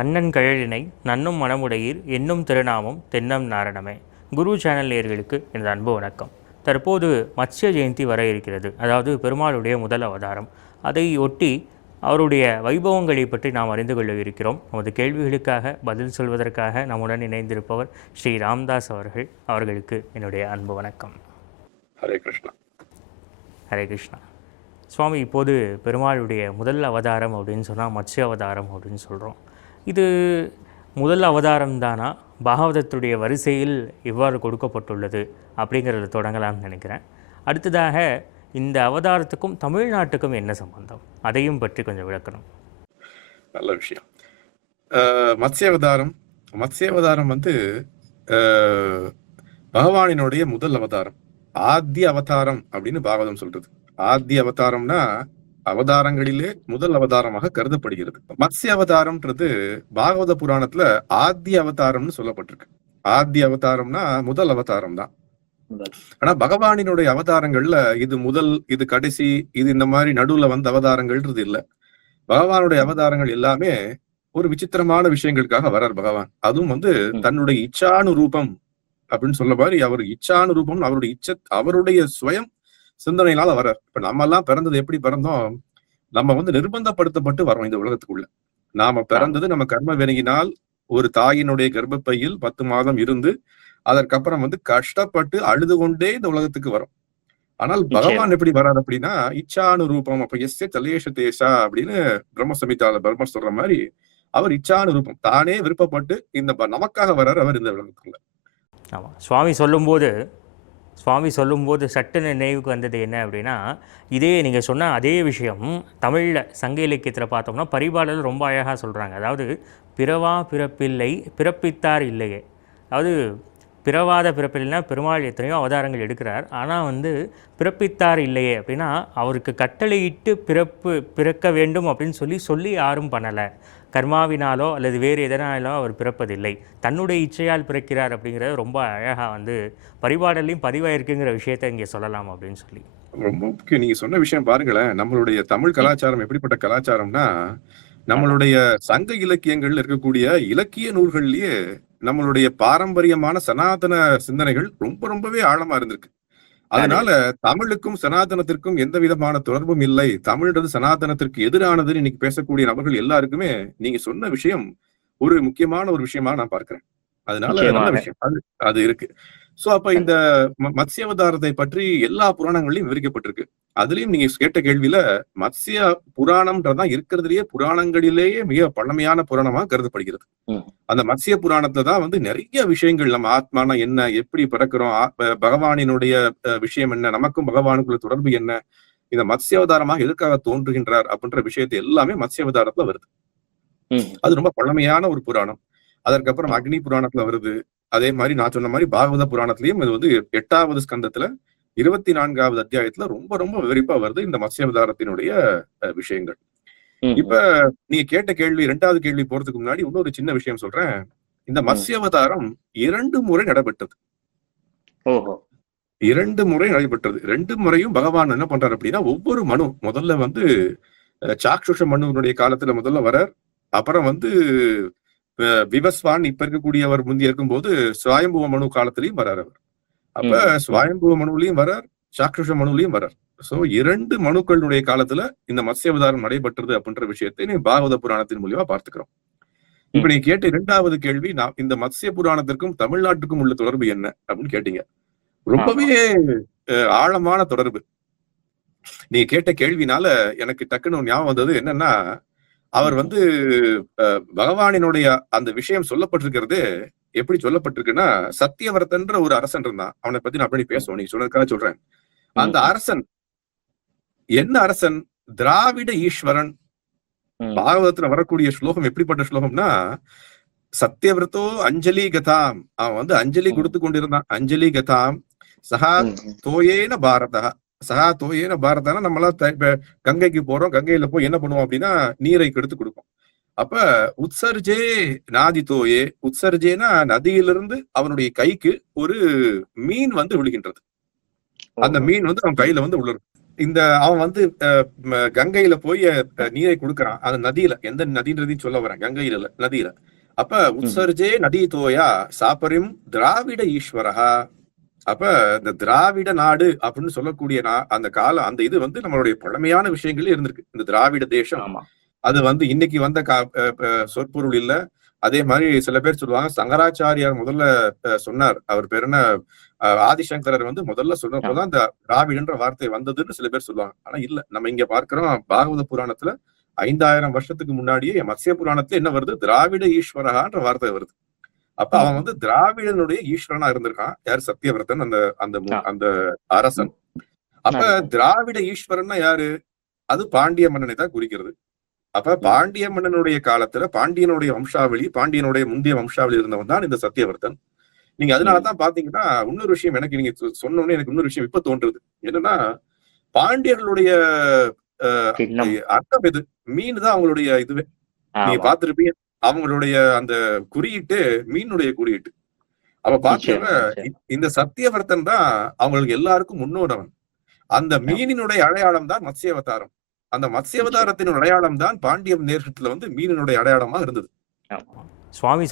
கண்ணன் கழலினை நன்னும் மனமுடையீர் என்னும் திருநாமம் தென்னம் நாரணமே. குரு சேனல் நேயர்களுக்கு எனது அன்பு வணக்கம். தற்போது மத்ஸ்ய ஜெயந்தி வர இருக்கிறது. அதாவது பெருமாளுடைய முதல் அவதாரம். அதை ஒட்டி அவருடைய வைபவங்களை பற்றி நாம் அறிந்து கொள்ள இருக்கிறோம். நமது கேள்விகளுக்காக பதில் சொல்வதற்காக நம்முடன் இணைந்திருப்பவர் ஸ்ரீ ராம்தாஸ் அவர்களுக்கு என்னுடைய அன்பு வணக்கம். ஹரே கிருஷ்ணா. ஹரே கிருஷ்ணா. சுவாமி, இப்போது பெருமாளுடைய முதல் அவதாரம் அப்படின்னு சொன்னால் மத்ஸ்ய அவதாரம் அப்படின்னு சொல்கிறோம். இது முதல் அவதாரம் தானா? பாகவதத்துடைய வரிசையில் எவ்வாறு கொடுக்கப்பட்டுள்ளது அப்படிங்கிறத தொடங்கலாம்னு நினைக்கிறேன். அடுத்ததாக இந்த அவதாரத்துக்கும் தமிழ்நாட்டுக்கும் என்ன சம்பந்தம், அதையும் பற்றி கொஞ்சம் விளக்கணும். நல்ல விஷயம். மத்ஸ்ய அவதாரம் வந்து பகவானினுடைய முதல் அவதாரம், ஆத்திய அவதாரம் அப்படின்னு பாகவதம் சொல்றது. ஆத்திய அவதாரம்னா அவதாரங்களிலே முதல் அவதாரமாக கருதப்படுகிறது. மத்ஸ்ய அவதாரம்ன்றது பாகவத புராணத்துல ஆத்திய அவதாரம்னு சொல்லப்பட்டிருக்கு. ஆத்திய அவதாரம்னா முதல் அவதாரம் தான். ஆனா பகவானினுடைய அவதாரங்கள்ல இது முதல், இது கடைசி, இது இந்த மாதிரி நடுவுல வந்த அவதாரங்கள்ன்றது இல்ல. பகவானுடைய அவதாரங்கள் எல்லாமே ஒரு விசித்திரமான விஷயங்களுக்காக வர்றார் பகவான். அதுவும் வந்து தன்னுடைய இச்சானுரூபம் அப்படின்னு சொல்ல மாதிரி அவர் இச்சானுரூபம், அவருடைய சுயம் சிந்தனையினால வர்றார். இப்ப நம்ம எல்லாம் பிறந்தது எப்படி பிறந்தோம்? நம்ம வந்து நிர்பந்தப்படுத்தப்பட்டு வரோம் இந்த உலகத்துக்குள்ள. நாம பிறந்தது நம்ம கர்ம வினையினால் ஒரு தாயினுடைய கர்ப்பப்பையில் 10 மாதம் இருந்து அதற்கப்புறம் வந்து கஷ்டப்பட்டு அழுது கொண்டே இந்த உலகத்துக்கு வரும். ஆனால் பகவான் எப்படி வர்றாரு அப்படின்னா இச்சானுரூபம். அப்ப எஸ்ய தலேஷ தேசா அப்படின்னு பிரம்மசமிதால பிரம்ம சொல்ற மாதிரி அவர் இச்சானுரூபம், தானே விருப்பப்பட்டு இந்த நமக்காக வர்றாரு அவர் இந்த உலகத்துக்குள்ள. ஆமா, சுவாமி சொல்லும்போது சட்டுன்னு நினைவுக்கு வந்தது என்ன அப்படின்னா, இதே நீங்கள் சொன்ன அதே விஷயம் தமிழில் சங்க இலக்கியத்தில் பார்த்தோம்னா பரிபாடல் ரொம்ப அழகாக சொல்கிறாங்க. அதாவது பிறவா பிறப்பில்லை பிறப்பித்தார் இல்லையே. அதாவது பிறவாத பிறப்பில்லைன்னா பெருமாள் எத்தனையோ அவதாரங்கள் எடுக்கிறார். ஆனால் வந்து பிறப்பித்தார் இல்லையே அப்படின்னா அவருக்கு கட்டளையிட்டு பிறக்க வேண்டும் அப்படின்னு சொல்லி யாரும் பண்ணலை. கர்மாவினாலோ அல்லது வேறு எதனாலோ அவர் பிறப்பதில்லை, தன்னுடைய இச்சையால் பிறக்கிறார் அப்படிங்கிறது ரொம்ப அழகாக வந்து பரிபாடலையும் பதிவாயிருக்குங்கிற விஷயத்த இங்கே சொல்லலாம் அப்படின்னு சொல்லி. ரொம்ப முக்கியம் நீங்க சொன்ன விஷயம். பாருங்களேன், நம்மளுடைய தமிழ் கலாச்சாரம் எப்படிப்பட்ட கலாச்சாரம்னா, நம்மளுடைய சங்க இலக்கியங்கள்ல இருக்கக்கூடிய இலக்கிய நூல்கள்லயே நம்மளுடைய பாரம்பரியமான சனாதன சிந்தனைகள் ரொம்பவே ஆழமா இருந்திருக்கு. அதனால தமிழுக்கும் சனாதனத்திற்கும் எந்த விதமான தொடர்பும் இல்லை, தமிழ்ன்றது சனாதனத்திற்கு எதிரானதுன்னு இன்னைக்கு பேசக்கூடிய நபர்கள் எல்லாருக்குமே நீங்க சொன்ன விஷயம் ஒரு முக்கியமான ஒரு விஷயமா நான் பார்க்கிறேன். அதனால நல்ல விஷயம் அது இருக்கு. சோ அப்ப இந்த மத்ஸ்ய அவதாரத்தை பற்றி எல்லா புராணங்களையும் விவரிக்கப்பட்டிருக்கு. அதுலயும் நீங்க கேட்ட கேள்வியில மத்ஸ்ய புராணம்ன்றதான் இருக்கிறதுலயே புராணங்களிலேயே மிக பழமையான புராணமா கருதப்படுகிறது. அந்த மத்ஸ்ய புராணத்துல தான் வந்து நிறைய விஷயங்கள், நம்ம ஆத்மானா என்ன, எப்படி பிறக்கிறோம், பகவானினுடைய விஷயம் என்ன, நமக்கும் பகவானுக்குள்ள தொடர்பு என்ன, இந்த மத்ஸ்ய அவதாரமாக எதற்காக தோன்றுகின்றார் அப்படின்ற விஷயத்தை எல்லாமே மத்ஸ்ய அவதாரத்துல வருது. அது ரொம்ப பழமையான ஒரு புராணம். அதற்கப்புறம் அக்னி புராணத்துல வருது. அதே மாதிரி நான் சொன்ன மாதிரி பாகவத புராணத்திலையும் இது வந்து 8வது ஸ்கந்தத்துல 24வது அத்தியாயத்துல ரொம்ப விவரிப்பா வருது இந்த மத்ஸ்ய அவதாரத்தினுடைய விஷயங்கள். இப்ப நீங்க கேட்ட கேள்வி, 2வது கேள்வி போறதுக்கு முன்னாடி இன்னொரு சின்ன விஷயம் சொல்றேன். இந்த மத்ஸ்ய அவதாரம் 2 முறை நடைபெற்றது. 2 முறை நடைபெற்றது. 2 முறையும் பகவான் என்ன பண்றாரு அப்படின்னா, ஒவ்வொரு மனு முதல்ல வந்து சாக்ஷுஷ மனுனுடைய காலத்துல முதல்ல வரார். அப்புறம் வந்து விவஸ்வான் இப்ப இருக்கக்கூடியவர் முந்தி இருக்கும்போது சுவாயம்புவ மனு காலத்திலையும் வர்றார் அவர். அப்ப சுவாயம்புவ மனுவிலையும் வர்றார், சாக்ஷுஷ மனுவிலையும் வர்றார். சோ 2 மனுக்களுடைய காலத்துல இந்த மத்ஸ்ய அவதாரம் நடைபெற்றது அப்படின்ற விஷயத்தை நீ பாகவத புராணத்தின் மூலியமா பார்த்துக்கிறோம். இப்ப நீ கேட்ட 2வது கேள்வி, நான் இந்த மத்ஸ்ய புராணத்திற்கும் தமிழ்நாட்டுக்கும் உள்ள தொடர்பு என்ன அப்படின்னு கேட்டீங்க. ரொம்பவே ஆழமான தொடர்பு. நீ கேட்ட கேள்வினால எனக்கு டக்குன்னு ஞாபகம் வந்தது என்னன்னா, அவர் வந்து பகவானினுடைய அந்த விஷயம் சொல்லப்பட்டிருக்கிறது எப்படி சொல்லப்பட்டிருக்குன்னா, சத்தியவரதன்ற ஒரு அரசன் இருந்தான். அவனை பத்தி நான் அப்படி பேசுவோம், நீங்க சொன்னதுக்காக சொல்றேன். அந்த அரசன் என்ன அரசன்? திராவிட ஈஸ்வரன். பாகவதத்துல வரக்கூடிய ஸ்லோகம் எப்படிப்பட்ட ஸ்லோகம்னா, சத்தியவிரதோ அஞ்சலி கதாம், அவன் வந்து அஞ்சலி கொடுத்து கொண்டிருந்தான். அஞ்சலி கதாம் சகா தோயேன பாரதா. சகா தோயேன பாரதானா, நம்மளாம் கங்கைக்கு போறோம், கங்கையில போய் என்ன பண்ணுவோம் அப்படின்னா நீரை கெடுத்து கொடுப்போம். அப்ப உத்சர்ஜே நாதி தோயே, உத்சர்ஜேனா நதியிலிருந்து அவனுடைய கைக்கு ஒரு மீன் வந்து விழுகின்றது. அந்த மீன் வந்து அவன் கையில வந்து விழுறது. அவன் வந்து கங்கையில போய் நீரை கொடுக்கறான். அந்த நதியில, எந்த நதின்றதையும் சொல்ல வரேன், கங்கையில இல்ல, நதியில. அப்ப உத்சர்ஜே நதி தோயா சாப்பரிம் திராவிட ஈஸ்வரஹா. அப்ப இந்த திராவிட நாடு அப்படின்னு சொல்லக்கூடிய அந்த காலம், அந்த இது வந்து நம்மளுடைய பழமையான விஷயங்களே இருந்திருக்கு. இந்த திராவிட தேசம் ஆமா. அது வந்து இன்னைக்கு வந்த சொற்பொருள் இல்ல. அதே மாதிரி சில பேர் சொல்லுவாங்க, சங்கராச்சாரியார் முதல்ல சொன்னார். அவர் பேர் என்ன, ஆதிசங்கரர் வந்து முதல்ல சொன்னப்போதான் இந்த திராவிடன்ற வார்த்தை வந்ததுன்னு சில பேர் சொல்லுவாங்க. ஆனா இல்ல, நம்ம இங்க பார்க்கிறோம் பாகவத புராணத்துல 5000 வருஷத்துக்கு முன்னாடியே மத்ஸ்ய புராணத்துல என்ன வருது, திராவிட ஈஸ்வரகான்ற வார்த்தை வருது. அப்ப அவன் வந்து திராவிடனுடைய ஈஸ்வரனா இருந்திருக்கான். யார், சத்தியவிரதன், அந்த அந்த அந்த அரசன். அப்ப திராவிட ஈஸ்வரன்னா யாரு, அது பாண்டிய மன்னனை தான் குறிக்கிறது. அப்ப பாண்டிய மன்னனுடைய காலத்துல பாண்டியனுடைய வம்சாவளி, பாண்டியனுடைய முந்தைய வம்சாவளி இருந்தவன் தான் இந்த சத்தியவர்த்தன். நீங்க அதனாலதான் பாத்தீங்கன்னா, இன்னொரு விஷயம் எனக்கு நீங்க சொன்னோன்னே எனக்கு இன்னொரு விஷயம் இப்ப தோன்றுது. என்னன்னா, பாண்டியர்களுடைய அர்த்தம் எது, மீன் தான் அவங்களுடைய இதுவே. நீங்க பாத்துருப்பீங்க, அவங்களுடைய அந்த குறியீட்டு மீனுடைய குறியீட்டு. அப்ப பாத்தீங்கன்னா இந்த சத்தியவர்த்தன் தான் அவங்களுக்கு எல்லாருக்கும் முன்னோடவன். அந்த மீனினுடைய அடையாளம் தான் மத்ஸ்யாவதாரம். அந்த மத்ஸ்யாவதாரத்தின் அடையாளம் தான் பாண்டியம் தேசத்துல வந்து மீனினுடைய அடையாளமா இருந்தது. சுவாமி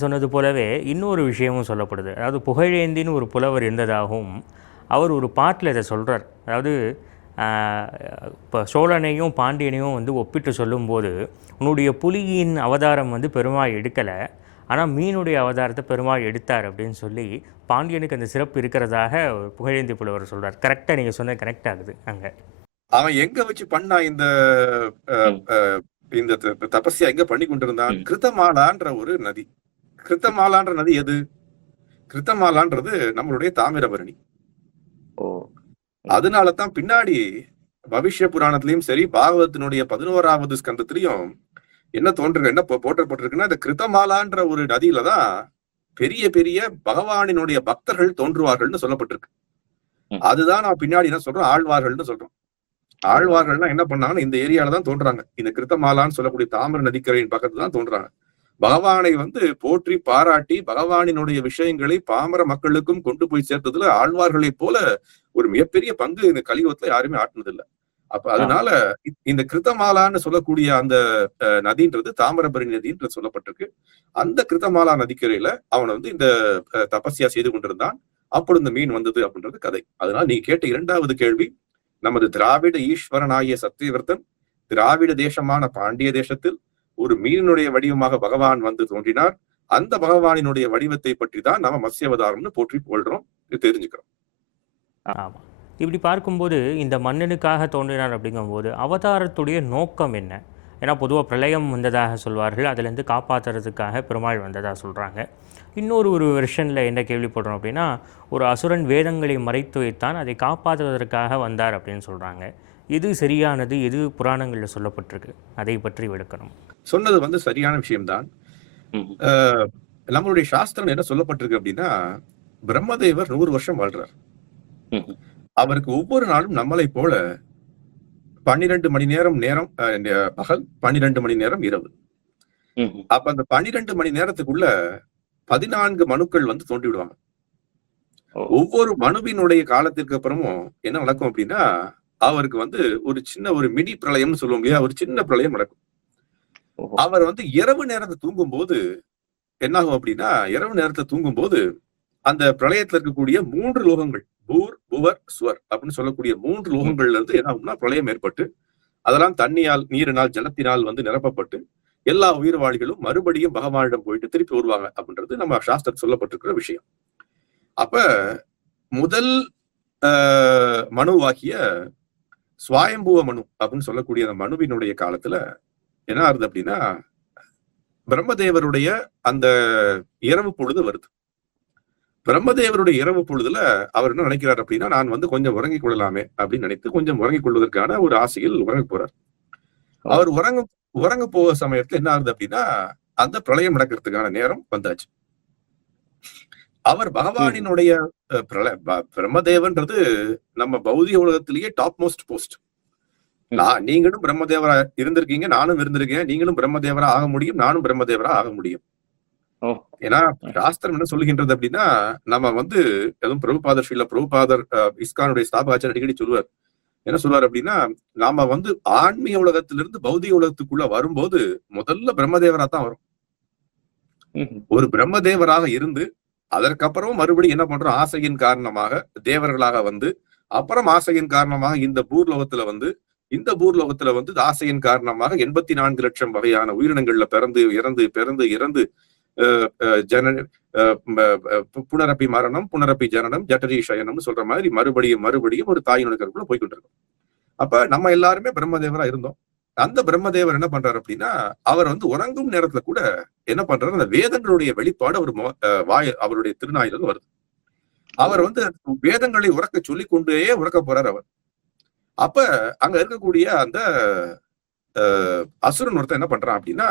சொன்னது போலவே இன்னொரு விஷயமும் சொல்லப்படுது. அதாவது புகழேந்தின்னு ஒரு புலவர் இருந்ததாகவும் அவர் ஒரு பாட்டில் இதை சொல்கிறார். அதாவது இப்போ சோழனையும் பாண்டியனையும் வந்து ஒப்பிட்டு சொல்லும்போது, உன்னுடைய புலியின் அவதாரம் வந்து பெருமாள் எடுக்கலை, ஆனால் மீனுடைய அவதாரத்தை பெருமாள் எடுத்தார் அப்படின்னு சொல்லி பாண்டியனுக்கு அந்த சிறப்பு இருக்கிறதாக புகழேந்தி புலவர் சொல்கிறார். கரெக்டாக நீங்கள் சொன்னது கரெக்ட் ஆகுது. அங்கே அவன் எங்க வச்சு பண்ணா இந்த இந்த தபஸ்யா எங்க பண்ணி கொண்டிருந்தான், கிருத்தமாலான்ற ஒரு நதி. கிருத்தமாலான்ற நதி எது, கிருத்தமாலான்றது நம்மளுடைய தாமிரபரணி. அதனாலதான் பின்னாடி பவிஷ்ய புராணத்திலயும் சரி, பாகவதத்தினுடைய 11வது ஸ்கந்தத்திலையும் என்ன போற்றப்பட்டிருக்குன்னா, இந்த கிருத்தமாலான்ற ஒரு நதியில தான் பெரிய பெரிய பகவானினுடைய பக்தர்கள் தோன்றுவார்கள்னு சொல்லப்பட்டிருக்கு. அதுதான் நான் பின்னாடி என்ன சொல்றோம், ஆழ்வார்கள்னு சொல்றோம். ஆழ்வார்கள்னா என்ன பண்ணாங்கன்னா, இந்த ஏரியால தான் தோன்றாங்க. இந்த கிருத்தமாலான்னு சொல்லக்கூடிய தாமிர நதிக்கரையின் பக்கத்துல தான் தோன்றாங்க. பகவானை வந்து போற்றி பாராட்டி பகவானினுடைய விஷயங்களை பாமர மக்களுக்கும் கொண்டு போய் சேர்த்ததுல ஆழ்வார்களை போல ஒரு மிகப்பெரிய பங்கு இந்த கலியுகத்துல யாருமே ஆட்டினதில்லை. அப்ப அதனால இந்த கிருத்தமாலான்னு சொல்லக்கூடிய அந்த நதின்றது தாமிரபரணி நதின்றது சொல்லப்பட்டிருக்கு. அந்த கிருத்தமாலா நதிக்கரையில அவன் வந்து இந்த தபஸ்யா செய்து கொண்டிருந்தான். அப்படி இந்த மீன் வந்தது அப்படின்றது கதை. அதனால நீங்க கேட்ட 2வது கேள்வி, நமது திராவிட ஈஸ்வரனாகிய சத்தியவர்த்தன் திராவிட தேசமான பாண்டிய தேசத்தில் ஒரு மீனினுடைய வடிவமாக பகவான் வந்து தோன்றினார். அந்த பகவானினுடைய வடிவத்தை பற்றி தான் நம்ம மத்ஸ்யாவதாரம்னு போற்றி போல்றோம், தெரிஞ்சுக்கிறோம். ஆமா. இப்படி பார்க்கும்போது இந்த மன்னனுக்காக தோன்றினார் அப்படிங்கும்போது அவதாரத்துடைய நோக்கம் என்ன? ஏன்னா பொதுவாக பிரளயம் வந்ததாக சொல்வார்கள், அதுலேருந்து காப்பாற்றுறதுக்காக பெருமாள் வந்ததாக சொல்கிறாங்க. இன்னொரு வெர்ஷனில் என்ன கேள்விப்படுறோம் அப்படின்னா, ஒரு அசுரன் வேதங்களை மறைத்து வைத்தான், அதை காப்பாற்றுவதற்காக வந்தார் அப்படின்னு சொல்கிறாங்க. எது சரியானது, எது புராணங்களில் சொல்லப்பட்டிருக்கு, அதை பற்றி விளக்கணும். சொன்னது வந்து சரியான விஷயம்தான். நம்மளுடைய சாஸ்திரம் என்ன சொல்லப்பட்டிருக்கு அப்படின்னா, பிரம்மதேவர் 100 வருஷம் வாழ்றார். அவருக்கு ஒவ்வொரு நாளும் நம்மளை போல 12 மணி நேரம் பகல், 12 மணி நேரம் இரவு. அப்ப அந்த 12 மணி நேரத்துக்குள்ள 14 மனுக்கள் வந்து தோன்றி விடுவாங்க. ஒவ்வொரு மனுவினுடைய காலத்திற்கு அப்புறமும் என்ன நடக்கும் அப்படின்னா, அவருக்கு வந்து ஒரு சின்ன ஒரு மினி பிரளயம்னு சொல்லுவோம் இல்லையா, ஒரு சின்ன பிரளயம் நடக்கும். அவர் வந்து இரவு நேரத்தை தூங்கும் போது என்ன ஆகும் அப்படின்னா, இரவு நேரத்தை தூங்கும் போது அந்த பிரளயத்துல இருக்கக்கூடிய 3 லோகங்கள், பூர் புவர் ஸ்வர் அப்படின்னு சொல்லக்கூடிய 3 லோகங்கள்ல இருந்து என்ன ஆகும்னா பிரளயம் ஏற்பட்டு, அதெல்லாம் தண்ணியால், நீரினால், ஜலத்தினால் வந்து நிரப்பப்பட்டு எல்லா உயிர்வாழிகளும் மறுபடியும் பகவானிடம் போயிட்டு திருப்பி வருவாங்க அப்படின்றது நம்ம சாஸ்திரத்தில் சொல்லப்பட்டிருக்கிற விஷயம். அப்ப முதல் மனுவாகிய சுவாயம்புவ மனு அப்படின்னு சொல்லக்கூடிய அந்த மனுவினுடைய காலத்துல என்ன ஆகுது அப்படின்னா, பிரம்மதேவருடைய அந்த இரவு பொழுது வருது. பிரம்மதேவருடைய இரவு பொழுதுல அவர் என்ன நினைக்கிறார் அப்படின்னா, நான் வந்து கொஞ்சம் உறங்கிக் கொள்ளலாமே அப்படின்னு நினைத்து கொஞ்சம் உறங்கிக் கொள்வதற்கான ஒரு ஆசையில் உறங்க போறார். அவர் உறங்க போக சமயத்துல என்ன ஆகுது அப்படின்னா, அந்த பிரளயம் நடக்கிறதுக்கான நேரம் வந்தாச்சு. அவர் பகவானினுடைய பிரம்மதேவன்றது நம்ம பௌதிக உலகத்திலேயே டாப் மோஸ்ட் போஸ்ட். நீங்களும் பிரம்மதேவரா இருந்திருக்கீங்க, நானும் இருந்திருக்கேன். நீங்களும் பிரம்மதேவரா ஆக முடியும், நானும் பிரம்மதேவரா ஆக முடியும். ஓ. ஏன்னா சாஸ்திரம் என்ன சொல்லுகின்றது அப்படின்னா, நம்ம வந்து அதுவும் பிரபுபாதர் இஸ்கானுடைய ஸ்தாபகாச்சாரியர் அடிக்கடி சொல்லுவார். என்ன சொல்லுவார் அப்படின்னா, நாம வந்து ஆன்மீக உலகத்திலிருந்து பௌதிக உலகத்துக்குள்ள வரும்போது முதல்ல பிரம்மதேவரா தான் வரும். ஒரு பிரம்மதேவராக இருந்து அதற்கப்புறம் மறுபடியும் என்ன பண்றோம், ஆசையின் காரணமாக தேவர்களாக வந்து, அப்புறம் ஆசையின் காரணமாக இந்த பூர்லோகத்துல வந்து ஆசையின் காரணமாக 84 லட்சம் வகையான உயிரினங்கள்ல பிறந்து இறந்து ஜன புனரப்பி மரணம், புனரப்பி ஜனனம், ஜட்டரி சயனம்னு சொல்ற மாதிரி மறுபடியும் ஒரு தாயினுடைய கருக்குள்ள போய்கிட்டு இருக்கோம். அப்ப நம்ம எல்லாருமே பிரம்மதேவரா இருந்தோம். அந்த பிரம்மதேவர் என்ன பண்றாரு அப்படின்னா, அவர் வந்து உறங்கும் நேரத்துல கூட என்ன பண்றாரு, அந்த வேதங்களுடைய வெளிப்பாடு அவர் அவருடைய திருநாயிலிருந்து வருது. அவர் வந்து வேதங்களை உறக்க சொல்லிக் கொண்டே உறக்க போறார் அவர். அப்ப அங்க இருக்கக்கூடிய அந்த அசுரன் ஒருத்தன் என்ன பண்றான் அப்படின்னா,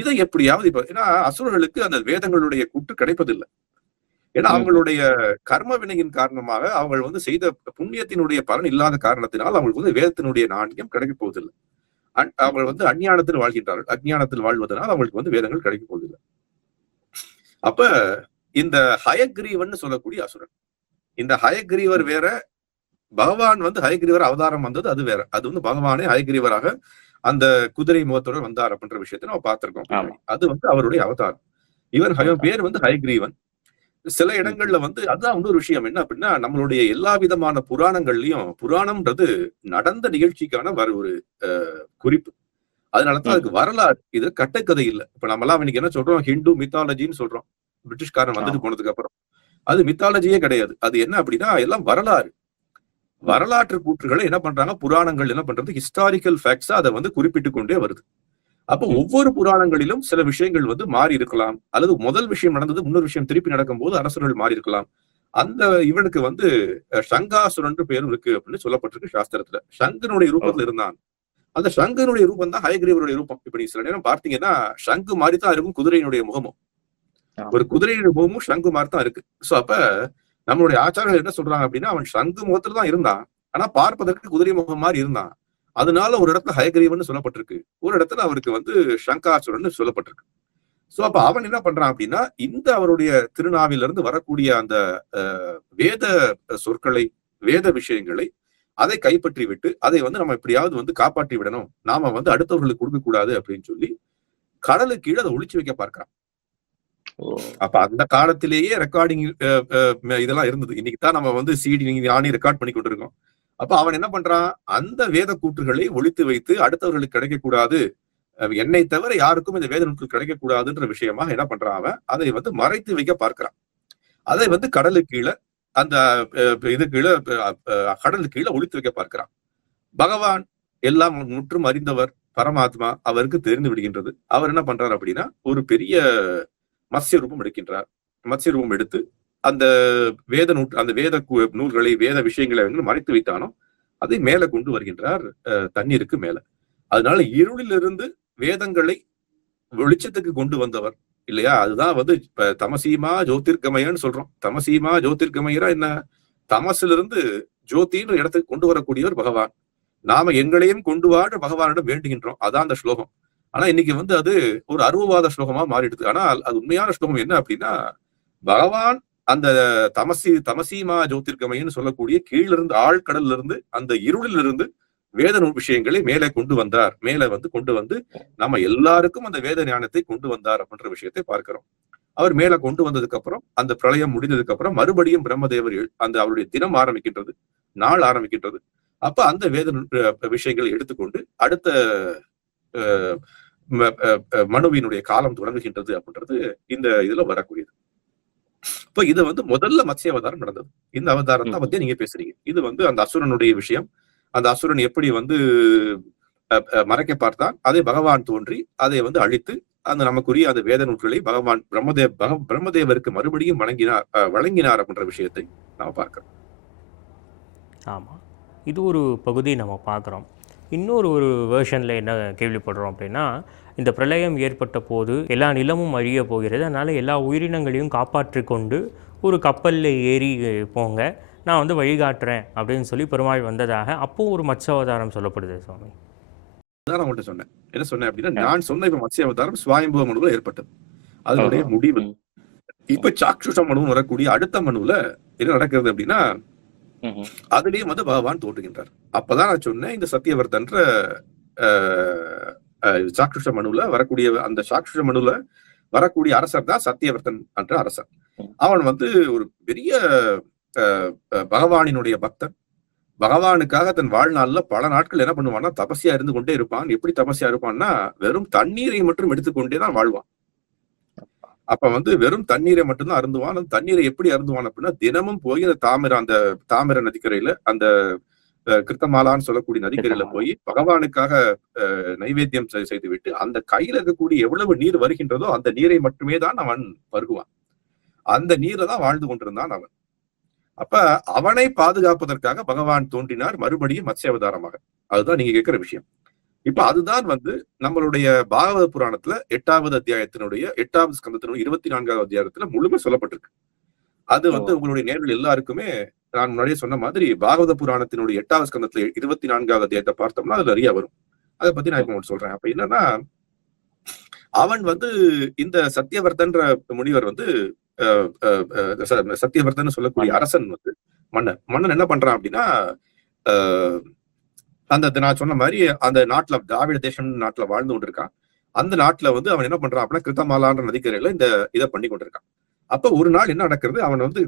இதை எப்படியாவது இப்ப ஏன்னா அசுரர்களுக்கு அந்த வேதங்களுடைய கூட்டு கிடைப்பதில்லை. ஏன்னா அவங்களுடைய கர்ம வினையின் காரணமாக அவங்க வந்து செய்த புண்ணியத்தினுடைய பலன் இல்லாத காரணத்தினால் அவங்களுக்கு வந்து வேதத்தினுடைய நாணயம் கிடைக்க போவதில்லை. அவங்க வந்து அஞ்ஞானத்தில் வாழ்கின்றார்கள். அஞ்ஞானத்தில் வாழ்வதனால் அவங்களுக்கு வந்து வேதங்கள் கிடைக்க போவதில்லை. அப்ப இந்த ஹயக்ரீவன் சொல்லக்கூடிய அசுரன், இந்த ஹயக்ரீவர் வேற, பகவான் வந்து ஹயக்ரீவர் அவதாரம் வந்தது அது வேற. அது வந்து பகவானே ஹயக்ரீவராக அந்த குதிரை முகத்தோட வந்தார் அப்படின்ற விஷயத்தை நம்ம பார்த்திருக்கோம். அது வந்து அவருடைய அவதாரம். இவன் பேர் வந்து ஹயக்ரீவன். சில இடங்கள்ல வந்து அதுதான் இன்னொரு விஷயம் என்ன அப்படின்னா, நம்மளுடைய எல்லா விதமான புராணங்கள்லயும் புராணம்ன்றது நடந்த நிகழ்ச்சிக்கான ஒரு குறிப்பு. அதனாலதான் அதுக்கு வரலாறு, இது கட்டுக்கதை இல்லை. இப்ப நம்ம எல்லாம் இன்னைக்கு என்ன சொல்றோம், ஹிந்து மித்தாலஜின்னு சொல்றோம். பிரிட்டிஷ்காரன் வந்துட்டு போனதுக்கு அப்புறம் அது மித்தாலஜியே கிடையாது. அது என்ன அப்படின்னா எல்லாம் வரலாற்று கூற்றுகளை என்ன பண்றாங்க, புராணங்கள் என்ன பண்றது, ஹிஸ்டாரிக்கல் ஃபேக்ட்ஸா அதை வந்து குறிப்பிட்டு கொண்டே வருது. அப்ப ஒவ்வொரு புராணங்களிலும் சில விஷயங்கள் வந்து மாறி இருக்கலாம், அல்லது முதல் விஷயம் நடந்தது இன்னொரு விஷயம் திருப்பி நடக்கும் போது அரசர்கள் மாறி இருக்கலாம். அந்த இவனுக்கு வந்து சங்காசுரன் பேரும் இருக்கு அப்படின்னு சொல்லப்பட்டிருக்கு சாஸ்திரத்துல. சங்கனுடைய ரூபத்துல இருந்தான். அந்த சங்கனுடைய ரூபம் தான் ஹயக்ரீவருடைய ரூபம். இப்ப நீ சில நேரம் பார்த்தீங்கன்னா சங்கு மாதிரி தான் இருக்கும் குதிரையினுடைய முகமும். ஒரு குதிரையினுடைய முகமும் சங்கு மாதிரி தான் இருக்கு. சோ அப்ப நம்மளுடைய ஆச்சாரங்கள் என்ன சொல்றாங்க அப்படின்னா, அவன் சங்கு முகத்துல தான் இருந்தான், ஆனா பார்ப்பதற்கு குதிரை முகம் மாதிரி இருந்தான். அதனால ஒரு இடத்துல ஹயக்ரீவன் சொல்லப்பட்டிருக்கு, ஒரு இடத்துல அவருக்கு வந்து சங்காசுரன் சொல்லப்பட்டிருக்கு. சோ அப்ப அவன் என்ன பண்றான் அப்படின்னா, இந்த அவருடைய திருநாவிலிருந்து வரக்கூடிய அந்த வேத சொற்களை, வேத விஷயங்களை அதை கைப்பற்றி விட்டு அதை வந்து நம்ம எப்படியாவது வந்து காப்பாற்றி விடணும், நாம வந்து அடுத்தவர்களுக்கு கொடுக்க கூடாது அப்படின்னு சொல்லி கடலுக்கு கீழே அதை ஒளிச்சு வைக்க பார்க்கிறான். அப்ப அந்த காலத்திலேயே ரெக்கார்டிங் இதெல்லாம் இருந்தது. இன்னைக்கு தான் நம்ம வந்து சிடி ஆணி ரெக்கார்ட் பண்ணி கொண்டிருக்கோம். அப்ப அவன் என்ன பண்றான், அந்த வேத கூற்றுகளை ஒளித்து வைத்து அடுத்தவர்களுக்கு கிடைக்கக்கூடாது, என்னை தவிர யாருக்கும் இந்த வேத நூல்கள் கிடைக்கக்கூடாதுன்ற விஷயமாக என்ன பண்றான், அவன் அதை வந்து மறைத்து வைக்க பார்க்கிறான். அதை வந்து கடலுக்கு கீழே அந்த இது கீழே கடலுக்கு கீழே ஒளித்து வைக்க பார்க்கிறான். பகவான் எல்லாம் முற்றும் அறிந்தவர், பரமாத்மா, அவருக்கு தெரிந்து விடுகின்றது. அவர் என்ன பண்றாரு அப்படின்னா, ஒரு பெரிய மத்ஸ்ய ரூபம் எடுக்கின்றார். மத்ஸ்ய ரூபம் எடுத்து அந்த அந்த வேத நூல்களை, வேத விஷயங்களை மறைத்து வைத்தானோ அதை மேல கொண்டு வருகின்றார், தண்ணீருக்கு மேல. அதனால இருளிலிருந்து வேதங்களை வெளிச்சத்துக்கு கொண்டு வந்தவர் இல்லையா. அதுதான் வந்து தமசீமா ஜோதிர்கமயன்னு சொல்றோம். தமசீமா ஜோதிர்கமயரா என்ன, தமசிலிருந்து ஜோதின்னு இடத்துக்கு கொண்டு வரக்கூடியவர் பகவான். நாம எங்களையும் கொண்டு வாழ பகவானிடம் வேண்டுகின்றோம். அதான் அந்த ஸ்லோகம். ஆனா இன்னைக்கு வந்து அது ஒரு அருவவாத ஸ்லோகமா மாறிடுது. ஆனால் அது உண்மையான ஸ்லோகம் என்ன அப்படின்னா, பகவான் அந்த தமசீமா ஜோதிர்கமயன்னு சொல்லக்கூடிய கீழிருந்து ஆழ்கடல்ல இருந்து அந்த இருளில் இருந்து வேத விஷயங்களை மேலே கொண்டு வந்தார். மேல வந்து கொண்டு வந்து நம்ம எல்லாருக்கும் அந்த வேத ஞானத்தை கொண்டு வந்தார் அப்படின்ற விஷயத்தை பார்க்கிறோம். அவர் மேல கொண்டு வந்ததுக்கு அப்புறம் அந்த பிரளயம் முடிந்ததுக்கு அப்புறம் மறுபடியும் பிரம்மதேவர் அந்த அவருடைய தினம் ஆரம்பிக்கின்றது, நாள் ஆரம்பிக்கின்றது. அப்ப அந்த வேத விஷயங்களை எடுத்துக்கொண்டு அடுத்த மனுவினுடைய காலம் தொடங்குகின்றது அப்படின்றது இந்த இதுல வரக்கூடியது. இப்ப இது வந்து முதல்ல மத்ஸ்ய அவதாரம் நடந்தது. இந்த அவதாரத்தை பத்தி நீங்க பேசுறீங்க. இது வந்து அந்த அசுரனுடைய விஷயம். அந்த அசுரன் எப்படி வந்து மறைக்க பார்த்தான், அதை பகவான் தோன்றி அதை வந்து அழித்து அந்த நமக்குரிய அந்த வேத நூல்களை பகவான் பிரம்மதேவருக்கு மறுபடியும் வழங்கினார் அப்படின்ற விஷயத்தை நாம பார்க்கிறோம். ஆமா, இது ஒரு பகுதி நம்ம பார்க்குறோம். இன்னொரு வேர்ஷனில் என்ன கேள்விப்படுறோம் அப்படின்னா, இந்த பிரளயம் ஏற்பட்ட போது எல்லா நிலமும் அழிய போகிறது, அதனால் எல்லா உயிரினங்களையும் காப்பாற்றி கொண்டு ஒரு கப்பலில் ஏறி போங்க, நான் வந்து வழிகாட்டுறேன் அப்படின்னு சொல்லி பெருமாள் வந்ததாக அப்போ ஒரு மத்ஸ்ய அவதாரம் சொல்லப்படுது சுவாமி. அதான் நான் உங்கள்கிட்ட சொன்னேன். என்ன சொன்னேன் அப்படின்னா, நான் சொன்ன இப்ப மத்ஸ்ய அவதாரம் ஸ்வயம்புவ மனுவில் ஏற்பட்டது. அதனுடைய ஓஹோ! முடிவு. ம். இப்ப சாக்ஷுஷ மனு வரக்கூடிய அடுத்த மனுவுல என்ன நடக்கிறது அப்படின்னா, ம்ஹ்ம். அதுலயும் வந்து பகவான் தோன்றுகின்றார். அப்பதான் நான் சொன்னேன், இந்த சத்தியவர்த்தன்ற அஹ், சாக்ஷுஷ மனுவுல வரக்கூடிய அந்த சாக்ஷுஷ மனுவுல வரக்கூடிய அரசர் தான் சத்தியவர்த்தன் என்ற அரசர். ம். அவன் வந்து ஒரு பெரிய பகவானினுடைய பக்தன். பகவானுக்காக தன் வாழ்நாள்ல பல நாட்கள் என்ன பண்ணுவான்னா, தபஸ்யா இருந்து கொண்டே இருப்பான். எப்படி தபஸ்யா இருப்பான்னா, வெறும் தண்ணீரை மட்டும் எடுத்துக்கொண்டே தான் வாழ்வான். அப்ப வந்து வெறும் தண்ணீரை மட்டும் தான் அருந்துவான். அந்த தண்ணீரை எப்படி அருந்துவான் அப்படின்னா, தினமும் போய் அந்த தாமிர நதிக்கரையில அந்த கிருத்தமாலான்னு சொல்லக்கூடிய நதிக்கரையில கிருத்தமாலா. போய் பகவானுக்காக நைவேத்தியம் செய்துவிட்டு, அந்த கையில இருக்கக்கூடிய எவ்வளவு நீர் வருகின்றதோ அந்த நீரை மட்டுமே தான் அவன் பருகுவான். அந்த நீரை தான் வாழ்ந்து கொண்டிருந்தான் அவன். அப்ப அவனை பாதுகாப்பதற்காக பகவான் தோன்றினார் மறுபடியும் மத்ஸ்ய அவதாரமாக. அதுதான் நீங்க கேட்கிற விஷயம். இப்ப அதுதான் வந்து நம்மளுடைய பாகவத புராணத்துல 8வது அத்தியாயத்தினுடைய 8வது ஸ்கந்தத்தினுடைய 24வது அத்தியாயத்துல முழுமை சொல்லப்பட்டிருக்கு. அது வந்து ஓ! உங்களுடைய நேயர்கள் எல்லாருக்குமே நான் முன்னாடியே சொன்ன மாதிரி பாகவத புராணத்தினுடைய 8வது ஸ்கந்தத்துல 24வது அத்தியாயத்தை பார்த்தோம்னா அதுல நிறைய வரும். அதை பத்தி நான் இப்ப உங்களுக்கு சொல்றேன். அப்ப என்னன்னா, அவன் வந்து இந்த சத்தியவர்த்தன்ற முனிவர் வந்து சத்தியவர்த்தன் சொல்லக்கூடிய மன்னர். அரசன் வந்து மன்னன் என்ன பண்றான் அப்படின்னா, அஹ், அந்த நான் சொன்ன மாதிரி அந்த நாட்டுல திராவிட தேசம் நாட்டுல வாழ்ந்து கொண்டிருக்கான். அந்த நாட்டுல வந்து அவன் என்ன பண்றான் அப்படின்னா, கிருத்தமாலான்ற நதிக்கரையில இந்த இதை பண்ணி கொண்டிருக்கான். அப்ப ஒரு நாள் என்ன நடக்கிறது, அவன் வந்து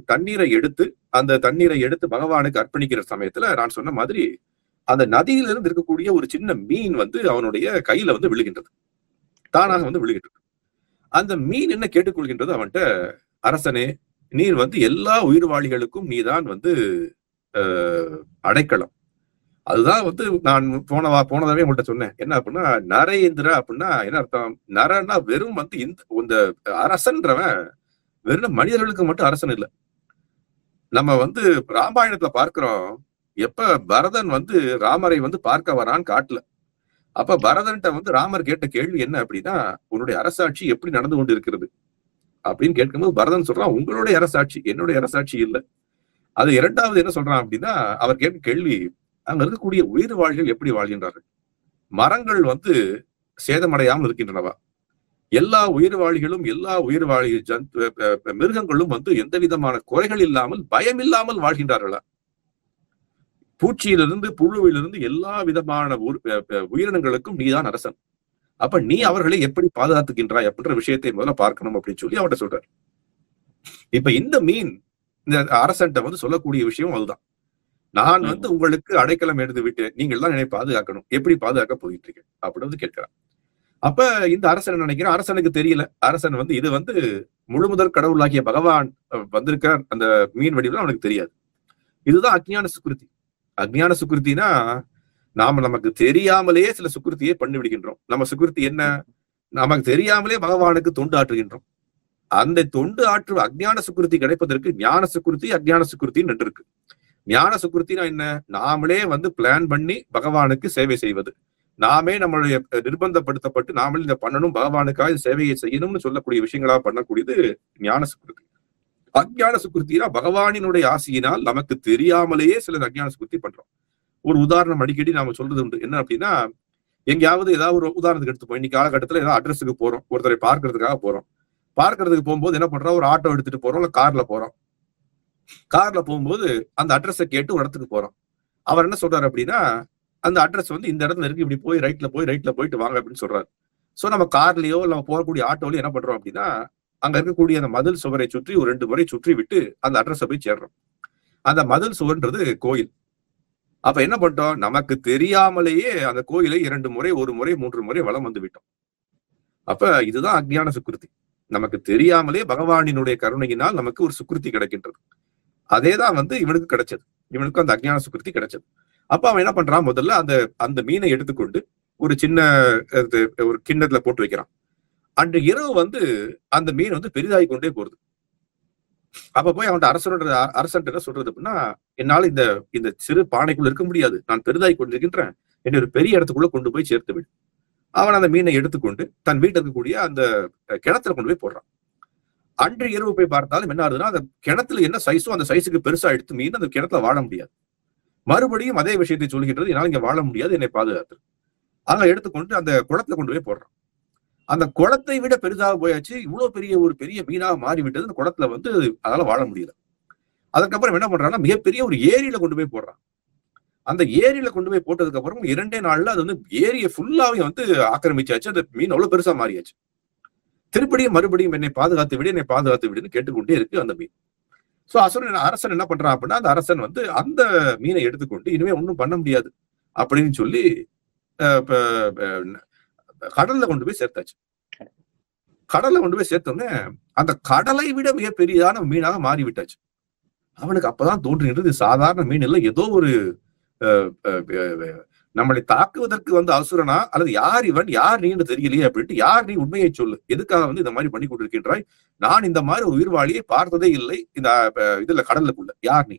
அந்த தண்ணீரை எடுத்து பகவானுக்கு அர்ப்பணிக்கிற சமயத்துல நான் சொன்ன மாதிரி அந்த நதியிலிருந்து இருக்கக்கூடிய ஒரு சின்ன மீன் வந்து அவனுடைய கையில வந்து விழுகின்றது. தானாக வந்து விழுகின்றது. அந்த மீன் என்ன கேட்டுக்கொள்கின்றது அவன்கிட்ட, அரசனே, நீர் வந்து எல்லா உயிர்வாழிகளுக்கும் நீதான் வந்து அடைக்கலம். அதுதான் வந்து நான் போனதாவே உங்கள்ட்ட சொன்னேன். என்ன அப்படின்னா, நரேந்திர அப்படின்னா என்ன அர்த்தம்? நரன்னா வெறும் வந்து இந்த அரசன்றவன் வெறும் மனிதர்களுக்கு மட்டும் அரசன் இல்ல. நம்ம வந்து ராமாயணத்துல பார்க்கிறோம். எப்ப பரதன் வந்து ராமரை வந்து பார்க்க வரான் காட்டுல. அப்ப பரதன்ட்ட வந்து ராமர் கேட்ட கேள்வி என்ன அப்படின்னா, உன்னுடைய அரசாட்சி எப்படி நடந்து கொண்டு இருக்கிறது அப்படின்னு கேட்கும்போது பரதன் சொல்றான், உங்களுடைய அரசாட்சி, என்னுடைய அரசாட்சி இல்ல. அது 2வது என்ன சொல்றான் அப்படின்னா, அவர் கேட்ட கேள்வி, அங்க இருக்கக்கூடிய உயிர் வாழ்கள் எப்படி வாழ்கின்றார்கள்? மரங்கள் வந்து சேதமடையாமல் இருக்கின்றனவா? எல்லா உயிர்வாழிகளும் எல்லா உயிர்வாழி மிருகங்களும் வந்து எந்த விதமான குறைகள் இல்லாமல் பயம் இல்லாமல் வாழ்கின்றார்களா? பூச்சியிலிருந்து புழுவிலிருந்து எல்லா விதமான உயிரினங்களுக்கும் நீதான் அரசன். அப்ப நீ அவர்களை எப்படி பாதுகாத்துக்கின்றாய் அப்படின்ற விஷயத்தை முதல்ல பார்க்கணும் அப்படின்னு சொல்லி அவர்கிட்ட சொல்றாரு. இப்ப இந்த மீன் இந்த அரசன்ட்ட வந்து சொல்லக்கூடிய விஷயம் அதுதான். நான் வந்து உங்களுக்கு அடைக்கலம் எடுத்து விட்டேன். நீங்கள் தான் என்னை பாதுகாக்கணும். எப்படி பாதுகாக்க போயிட்டு இருக்கேன் அப்படின்னு வந்து கேட்கிறான். அப்ப இந்த அரசன் நினைக்கிறான், அரசனுக்கு தெரியல. அரசன் வந்து இது வந்து முழுமுதற் கடவுளாகிய பகவான் வந்திருக்கார் அந்த மீன் வடிவில் அவனுக்கு தெரியாது. இதுதான் அஜ்ஞான சுக்ருதி. அஜ்ஞான சுக்ருத்தினா நமக்கு தெரியாமலேயே சில சுக்ருத்தியை பண்ணி விடுகின்றோம். நம்ம சுக்ருத்தி என்ன? நமக்கு தெரியாமலே பகவானுக்கு தொண்டு ஆற்றுகின்றோம். அந்த தொண்டு ஆற்று அஜ்ஞான சுக்ருத்தி கிடைப்பதற்கு ஞான சுக்ருத்தி அஜ்ஞான சுக்ருத்தின்னு 2 இருக்கு. ஞான சுக்ருத்தினா என்ன? நாமளே வந்து பிளான் பண்ணி பகவானுக்கு சேவை செய்வது. நாமே நம்மளுடைய நிர்பந்தப்படுத்தப்பட்டு நாமளே இதை பண்ணணும், பகவானுக்காக சேவையை செய்யணும்னு சொல்லக்கூடிய விஷயங்களா பண்ணக்கூடியது ஞான சுக்ருத்தி. அஜ்ஞான சுக்ருத்தினா பகவானினுடைய ஆசையினால் நமக்கு தெரியாமலேயே சில அஜ்ஞான சுக்ருத்தி பண்றோம். ஒரு உதாரணம் அடிக்கடி நாம சொல்றது உண்டு. என்ன அப்படின்னா, எங்கேயாவது ஏதாவது ஒரு உதாரணத்துக்கு எடுத்துப்போம். இன்னைக்கு காலகட்டத்துல ஏதாவது அட்ரஸுக்கு போறோம், ஒருத்தரை பார்க்கறதுக்காக போறோம். பார்க்கறதுக்கு போகும்போது என்ன பண்றோம், ஒரு ஆட்டோ எடுத்துட்டு போறோம், இல்ல கார்ல போறோம். கார்ல போகும்போது அந்த அட்ரஸை கேட்டு ஒரு இடத்துக்கு போறோம். அவர் என்ன சொல்றாரு அப்படின்னா, அந்த அட்ரஸ் வந்து இந்த இடத்துல இருக்கு, இப்படி போய் ரைட்ல போயிட்டு வாங்க அப்படின்னு சொல்றாரு. சோ நம்ம கார்லயோ இல்ல நம்ம போகக்கூடிய ஆட்டோலயோ என்ன பண்றோம் அப்படின்னா, அங்க இருக்கக்கூடிய அந்த மதில் சுவரை சுற்றி ஒரு 2 முறை சுற்றி விட்டு அந்த அட்ரஸை போய் சேர்றோம். அந்த மதில் சுவர்ன்றது கோயில். அப்ப என்ன பண்ணிட்டோம், நமக்கு தெரியாமலேயே அந்த கோயிலை 2 முறை, 1 முறை, 3 முறை வலம் வந்து விட்டோம். அப்ப இதுதான் அஜ்ஞான சுக்ருதி. நமக்கு தெரியாமலே பகவானினுடைய கருணையினால் நமக்கு ஒரு சுக்ருதி கிடைக்கின்றது. அதேதான் வந்து இவனுக்கு கிடைச்சது. இவனுக்கு அந்த அஜ்ஞான சுக்ருதி கிடைச்சது. அப்ப அவன் என்ன பண்றான், முதல்ல அந்த மீனை எடுத்துக்கொண்டு ஒரு சின்ன ஒரு கிண்ணத்துல போட்டு வைக்கிறான். அன்று இரவு வந்து அந்த மீன் வந்து பெரிதாகி கொண்டே போறது. அப்ப போய் அவன் அரசன் என்ன சொல்றது அப்படின்னா, என்னால இந்த சிறு பானைக்குள்ள இருக்க முடியாது, நான் பெரிதாகி கொண்டிருக்கின்றேன், என்னை ஒரு பெரிய இடத்துக்குள்ள கொண்டு போய் சேர்த்து விடு. அவன் அந்த மீனை எடுத்துக்கொண்டு தன் வீட்டில் இருக்கக்கூடிய அந்த கிணத்துல கொண்டு போய் போடுறான். அன்று இரவு போய் பார்த்தாலும் என்ன ஆகுதுன்னா, அந்த கிணத்துல என்ன சைஸோ அந்த சைஸுக்கு பெருசா எடுத்து மீன் அந்த கிணத்துல வாழ முடியாது. மறுபடியும் அதே விஷயத்தை சொல்கின்றது, என்னால இங்க வாழ முடியாது, என்னை பாதுகாத்து. அங்க எடுத்துக்கொண்டு அந்த குளத்துல கொண்டு போய் போடுறான். அந்த குளத்தை விட பெரிதாக போயாச்சு. இவ்வளவு பெரிய மீனாக மாறிவிட்டது. அந்த குளத்துல வந்து அதால வாழ முடியல. அதுக்கப்புறம் என்ன பண்றாங்கன்னா, மிகப்பெரிய ஒரு ஏரியில கொண்டு போய் போடுறான். அந்த ஏரியில கொண்டு போய் போட்டதுக்கு அப்புறம் 2 நாள்ல அது வந்து ஏரிய ஃபுல்லாவே வந்து ஆக்கிரமிச்சாச்சு. அந்த மீன் அவ்வளவு பெருசா மாறியாச்சு. மறுபடியும் என்னை பாதுகாத்து விடு, என்னை பாதுகாத்து விடுன்னு கேட்டுக்கொண்டே இருக்கு அந்த மீன். சோ அரசன் என்ன பண்றான் அப்படின்னா, அந்த அரசன் வந்து அந்த மீனை எடுத்துக்கொண்டு இனிமே ஒண்ணும் பண்ண முடியாது அப்படின்னு சொல்லி கடல்ல கொண்டு போய் சேர்த்தாச்சு. கடல்ல கொண்டு போய் சேர்த்தோன்னே அந்த கடலை விட மிகப்பெரியதான மீனாக மாறிவிட்டாச்சு. அவனுக்கு அப்பதான் தோன்றுகின்றது, சாதாரண மீன் இல்ல, ஏதோ ஒரு நம்மளை தாக்குவதற்கு வந்து அசுரனா அல்லது யார் இவன், யார் நீன்னு தெரியலையே அப்படின்ட்டு, யார் நீ, உண்மையை சொல்லு, எதுக்காக வந்து இந்த மாதிரி பண்ணி கொண்டிருக்கின்றாய், நான் இந்த மாதிரி ஒரு உயிர்வாளியை பார்த்ததே இல்லை இந்த இதுல கடலுக்குள்ள, யார் நீ?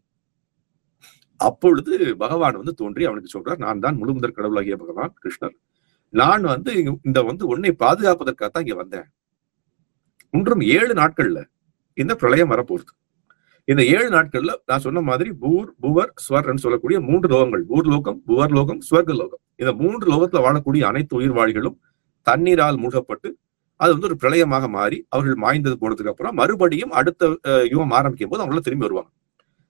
அப்பொழுது பகவான் வந்து தோன்றி அவனுக்கு சொல்றார், நான் தான் முழுமுதற் கடவுளாகிய பகவான் கிருஷ்ணர். நான் வந்து இந்த வந்து உன்னை பாதுகாப்பதற்காகத்தான் இங்க வந்தேன். ஒன்றும் 7 நாட்கள்ல இந்த பிரளயம் வரப்போகுது. இந்த 7 நாட்கள்ல நான் சொன்ன மாதிரி பூர், புவர், ஸ்வர்ன்னு சொல்லக்கூடிய 3 லோகங்கள், பூர்லோகம், புவர்லோகம், ஸ்வர்கலோகம், இந்த 3 லோகத்துல வாழக்கூடிய அனைத்து உயிர்வாழிகளும் தண்ணீரால் மூழ்கப்பட்டு அது வந்து ஒரு பிரளயமாக மாறி அவர்கள் மாய்ந்தது போனதுக்கு அப்புறம் மறுபடியும் அடுத்த யுகம் ஆரம்பிக்கும் போது அவங்கள திரும்பி வருவாங்க.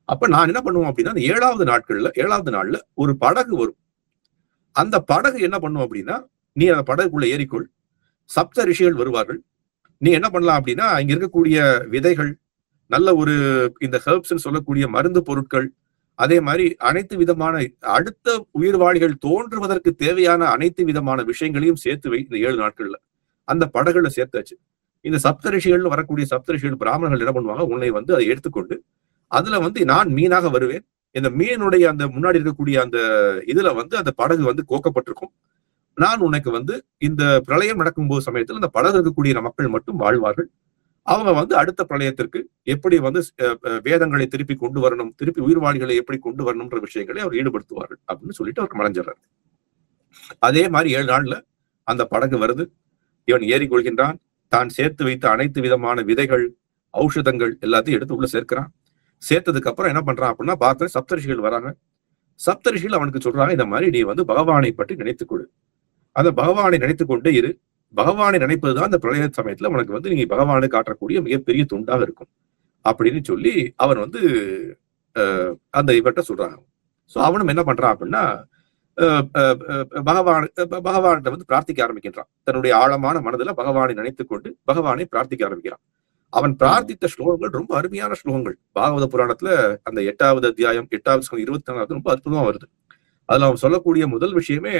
அப்ப நான் என்ன பண்ணுவோம் அப்படின்னா, அந்த 7வது நாள்ல ஒரு படகு வரும். அந்த படகு என்ன பண்ணும் அப்படின்னா, நீ அந்த படகுக்குள்ள ஏறிக்கொள், சப்த ரிஷிகள் வருவார்கள். நீ என்ன பண்ணலாம் அப்படின்னா, இங்க இருக்கக்கூடிய விதைகள், நல்ல ஒரு இந்த ஹெர்ப்ஸ் சொல்லக்கூடிய மருந்து பொருட்கள், அதே மாதிரி அனைத்து விதமான அடுத்த உயிர்வாழிகள் தோன்றுவதற்கு தேவையான அனைத்து விதமான விஷயங்களையும் சேர்த்து வை இந்த 7 நாட்கள்ல. அந்த படகுல சேர்த்தாச்சு. இந்த சப்தரிஷிகள் வரக்கூடிய சப்தரிஷிகள் பிராமணர்கள் என்ன பண்ணுவாங்க, உன்னை வந்து அதை எடுத்துக்கொண்டு அதுல வந்து நான் மீனாக வருவேன். இந்த மீனுடைய அந்த முன்னாடி இருக்கக்கூடிய அந்த இதுல வந்து அந்த படகு வந்து கோக்கப்பட்டிருக்கும். நான் உனக்கு வந்து இந்த பிரளயம் நடக்கும்போது சமயத்தில் அந்த படகு இருக்கக்கூடிய மக்கள் மட்டும் வாழ்வார்கள். அவங்க வந்து அடுத்த பிரளயத்திற்கு எப்படி வந்து வேதங்களை திருப்பி கொண்டு வரணும், திருப்பி உயிர்வாழிகளை எப்படி கொண்டு வரணும்ன்ற விஷயங்களை அவர் ஈடுபடுத்துவார்கள் அப்படின்னு சொல்லிட்டு அவர் மறைஞ்சிடறாரு. அதே மாதிரி 7 நாள்ல அந்த படகு வருது. இவன் ஏறிக்கொள்கின்றான். தான் சேர்த்து வைத்த அனைத்து விதமான விதைகள், ஔஷதங்கள் எல்லாத்தையும் எடுத்து உள்ள சேர்க்கிறான். சேர்த்ததுக்கு அப்புறம் என்ன பண்றான் அப்படின்னா, பார்த்து சப்தரிஷிகள் வராங்க. சப்தரிஷிகள் அவனுக்கு சொல்றாங்க, இந்த மாதிரி நீ வந்து பகவானை பற்றி நினைத்துக் கொடு, அந்த பகவானை நினைத்துக் கொண்டே இரு, பகவானை நினைப்பதுதான் அந்த பிரளய சமயத்துல உனக்கு வந்து நீ பகவானை காட்டக்கூடிய மிகப்பெரிய துண்டாக இருக்கும் அப்படின்னு சொல்லி அவன் வந்து அந்த இவர்கிட்ட சொல்றாங்க. சோ அவனும் என்ன பண்றான் அப்படின்னா, பகவான்கிட்ட வந்து பிரார்த்திக்க ஆரம்பிக்கின்றான். தன்னுடைய ஆழமான மனதுல பகவானை நினைத்துக் கொண்டு பகவானை பிரார்த்திக்க ஆரம்பிக்கிறான். அவன் பிரார்த்தித்த ஸ்லோகங்கள் ரொம்ப அருமையான ஸ்லோகங்கள். பாகவத புராணத்துல அந்த 8வது அத்தியாயம் 8வது 24வது ரொம்ப அற்புதமா வருது. அதுல அவன் சொல்லக்கூடிய முதல் விஷயமே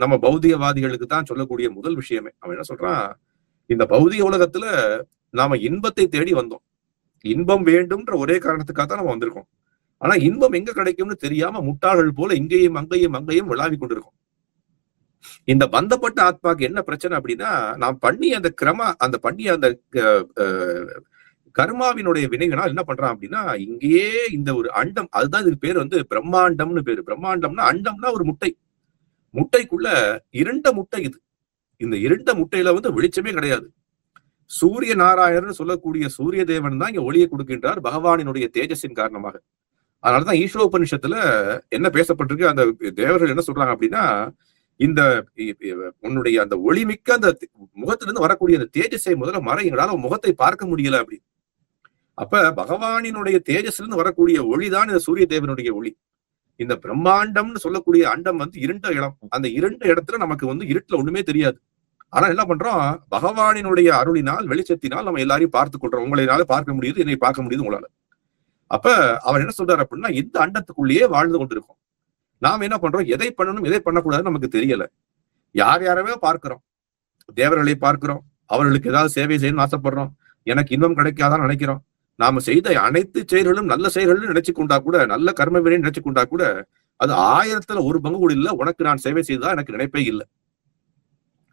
நம்ம பௌதிகவாதிகளுக்கு தான் சொல்லக்கூடிய முதல் விஷயமே. அவன் என்ன சொல்றான், இந்த பௌதிக உலகத்துல நாம இன்பத்தை தேடி வந்தோம், இன்பம் வேண்டும்ன்ற ஒரே காரணத்துக்காக தான் நம்ம வந்திருக்கோம். ஆனா இன்பம் எங்க கிடைக்கும்னு தெரியாம முட்டாள்கள் போல இங்கேயும் அங்கேயும் விளாவி கொண்டிருக்கோம். இந்த பந்தப்பட்ட ஆத்மாக்கு என்ன பிரச்சனை அப்படின்னா, நாம் பண்ணி அந்த அந்த கர்மாவினுடைய வினைகளால் என்ன பண்றான் அப்படின்னா, இங்கேயே இந்த ஒரு அண்டம், அதுதான் இதுக்கு பேர் வந்து பிரம்மாண்டம்னு பேரு. பிரம்மாண்டம்னா அண்டம்னா ஒரு முட்டை, முட்டைக்குள்ள இருண்ட முட்டை இது. இந்த இருண்ட முட்டையில வந்து வெளிச்சமே கிடையாது. சூரிய நாராயணர் சொல்லக்கூடிய சூரிய தேவன் தான் இங்க ஒளியை கொடுக்கின்றார் பகவானினுடைய தேஜஸின் காரணமாக. அதனாலதான் ஈஸ்வரோபனிஷத்துல என்ன பேசப்பட்டிருக்கு, அந்த தேவர்கள் என்ன சொல்றாங்க அப்படின்னா, இந்த உன்னுடைய அந்த ஒளிமிக்க அந்த முகத்திலிருந்து வரக்கூடிய அந்த தேஜஸை முதல்ல மறை, எங்களால முகத்தை பார்க்க முடியல அப்படி. அப்ப பகவானினுடைய தேஜஸ்லிருந்து வரக்கூடிய ஒளிதான் இந்த சூரிய தேவனுடைய ஒளி. இந்த பிரம்மாண்டம்னு சொல்லக்கூடிய அண்டம் வந்து இருண்ட இடம். அந்த இருண்ட இடத்துல நமக்கு வந்து இருட்டுல ஒண்ணுமே தெரியாது. ஆனா என்ன பண்றோம், பகவானினுடைய அருளினால் வெளிச்சத்தினால் நம்ம எல்லாரையும் பார்த்து கொள்றோம். உங்களால பார்க்க முடியுது, என்னை பார்க்க முடியுது உங்களால. அப்ப அவர் என்ன சொல்றாரு அப்படின்னா, இந்த அண்டத்துக்குள்ளேயே வாழ்ந்து கொண்டிருக்கோம். நாம என்ன பண்றோம், எதை பண்ணணும் எதை பண்ணக்கூடாதுன்னு நமக்கு தெரியல. யாரையவே பார்க்கிறோம், தேவர்களை பார்க்கிறோம், அவர்களுக்கு ஏதாவது சேவை செய்யணும்னு ஆசைப்படுறோம், எனக்கு இன்பம் கிடைக்காதான்னு நினைக்கிறோம். நாம செய்த அனைத்து செயல்களும் நல்ல செயல்கள் நினைச்சு கொண்டா கூட, நல்ல கர்ம வினை நினைச்சு கொண்டா கூட, அது 1000த்துல 1 பங்கு கூட இல்ல உனக்கு நான் சேவை செய்ததா எனக்கு நினைப்பே இல்லை.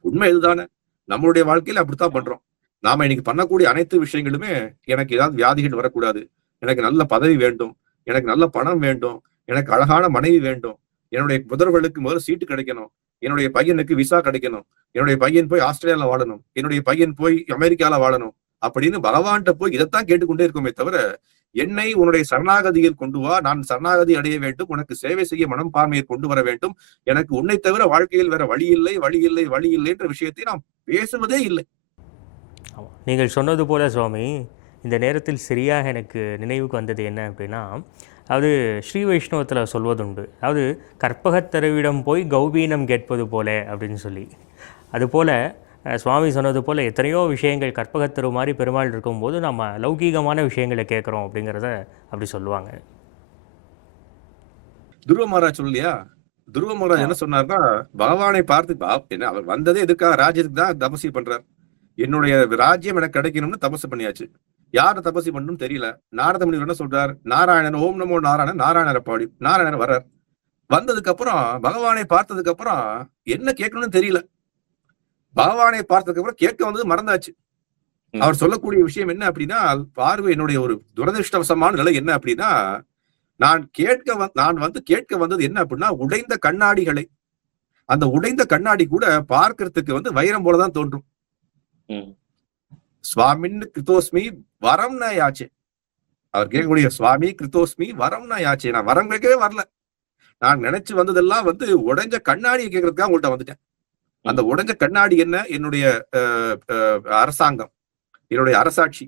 உண்மை இதுதானே. நம்மளுடைய வாழ்க்கையில அப்படித்தான் பண்றோம். நாம இன்னைக்கு பண்ணக்கூடிய அனைத்து விஷயங்களுமே, எனக்கு ஏதாவது வியாதிகள் வரக்கூடாது, எனக்கு நல்ல பதவி வேண்டும், எனக்கு நல்ல பணம் வேண்டும், எனக்கு அழகான மனைவி வேண்டும், என்னுடைய புதர்களுக்கு முதல்ல சீட்டு கிடைக்கணும், என்னுடைய பையனுக்கு விசா கிடைக்கணும், என்னுடைய பையன் போய் ஆஸ்திரேலியால வாழணும், என்னுடைய பையன் போய் அமெரிக்கால வாழணும் அப்படின்னு பகவான்கிட்ட போய் இதைத்தான் கேட்டுக்கொண்டே இருக்கோமே தவிர, என்னை உன்னுடைய சரணாகதியில் கொண்டு வா, நான் சரணாகதி அடைய வேண்டும், உனக்கு சேவை செய்ய மனப்பான்மையை கொண்டு வர வேண்டும், எனக்கு உன்னை தவிர வாழ்க்கையில் வேற வழி இல்லை, வழி இல்லை, வழி இல்லை என்ற விஷயத்தை நாம் பேசுவதே இல்லை. நீங்கள் சொன்னது போல சுவாமி, இந்த நேரத்தில் சரியாக எனக்கு நினைவுக்கு வந்தது என்ன அப்படின்னா, அதாவது ஸ்ரீ வைஷ்ணவத்தில் சொல்வதுண்டு, அதாவது கற்பகத்தருவிடம் போய் கௌபீனம் கேட்பது போல அப்படின்னு சொல்லி. அதுபோல் சுவாமி சொன்னது போல் எத்தனையோ விஷயங்கள் கற்பகத்தரு மாதிரி பெருமாள் இருக்கும்போது நம்ம லௌகீகமான விஷயங்களை கேட்குறோம் அப்படிங்கிறத அப்படி சொல்லுவாங்க. துருவ மகாராஜ் சொல்லியா, துருவ மகாராஜ் என்ன சொன்னார்னா, பகவானை பார்த்து என்ன அவர் வந்ததே எதுக்காக, ராஜ்யத்துக்கு தான் தபசி பண்றார். என்னுடைய ராஜ்யம் எனக்கு கிடைக்கணும்னு தபசு பண்ணியாச்சு. யார தபசி பண்ணணும் தெரியல. நாரத முனிவர் என்ன சொல்றார், நாராயணன் ஓம் நமோ நாராயணன், நாராயணரை பாடி நாராயணர் வர்றார். வந்ததுக்கு அப்புறம் பகவானை பார்த்ததுக்கு அப்புறம் என்ன கேட்கணும்னு தெரியல. பகவானை பார்த்ததுக்கு அப்புறம் கேட்க வந்தது மறந்தாச்சு. அவர் சொல்லக்கூடிய விஷயம் என்ன அப்படின்னா, பார்வை என்னுடைய ஒரு துரதிருஷ்டவசமான நிலை என்ன அப்படின்னா, நான் கேட்க வந்தது என்ன அப்படின்னா, உடைந்த கண்ணாடிகளை. அந்த உடைந்த கண்ணாடி கூட பார்க்கறதுக்கு வைரம் போலதான் தோன்றும். சுவாமின் கிருத்தோஸ்மி வரம் ந யாச்சே. அவர் கேட்கக்கூடிய சுவாமி கிருத்தோஸ்மி வரம் ந யாச்சே. நான் வரம் கேட்கவே வரல. நான் நினைச்சு வந்ததெல்லாம் உடைஞ்ச கண்ணாடியை கேட்கறதுக்காக உங்கள்கிட்ட வந்துட்டேன். அந்த உடைஞ்ச கண்ணாடி என்ன, என்னுடைய அரசாங்கம், என்னுடைய அரசாட்சி.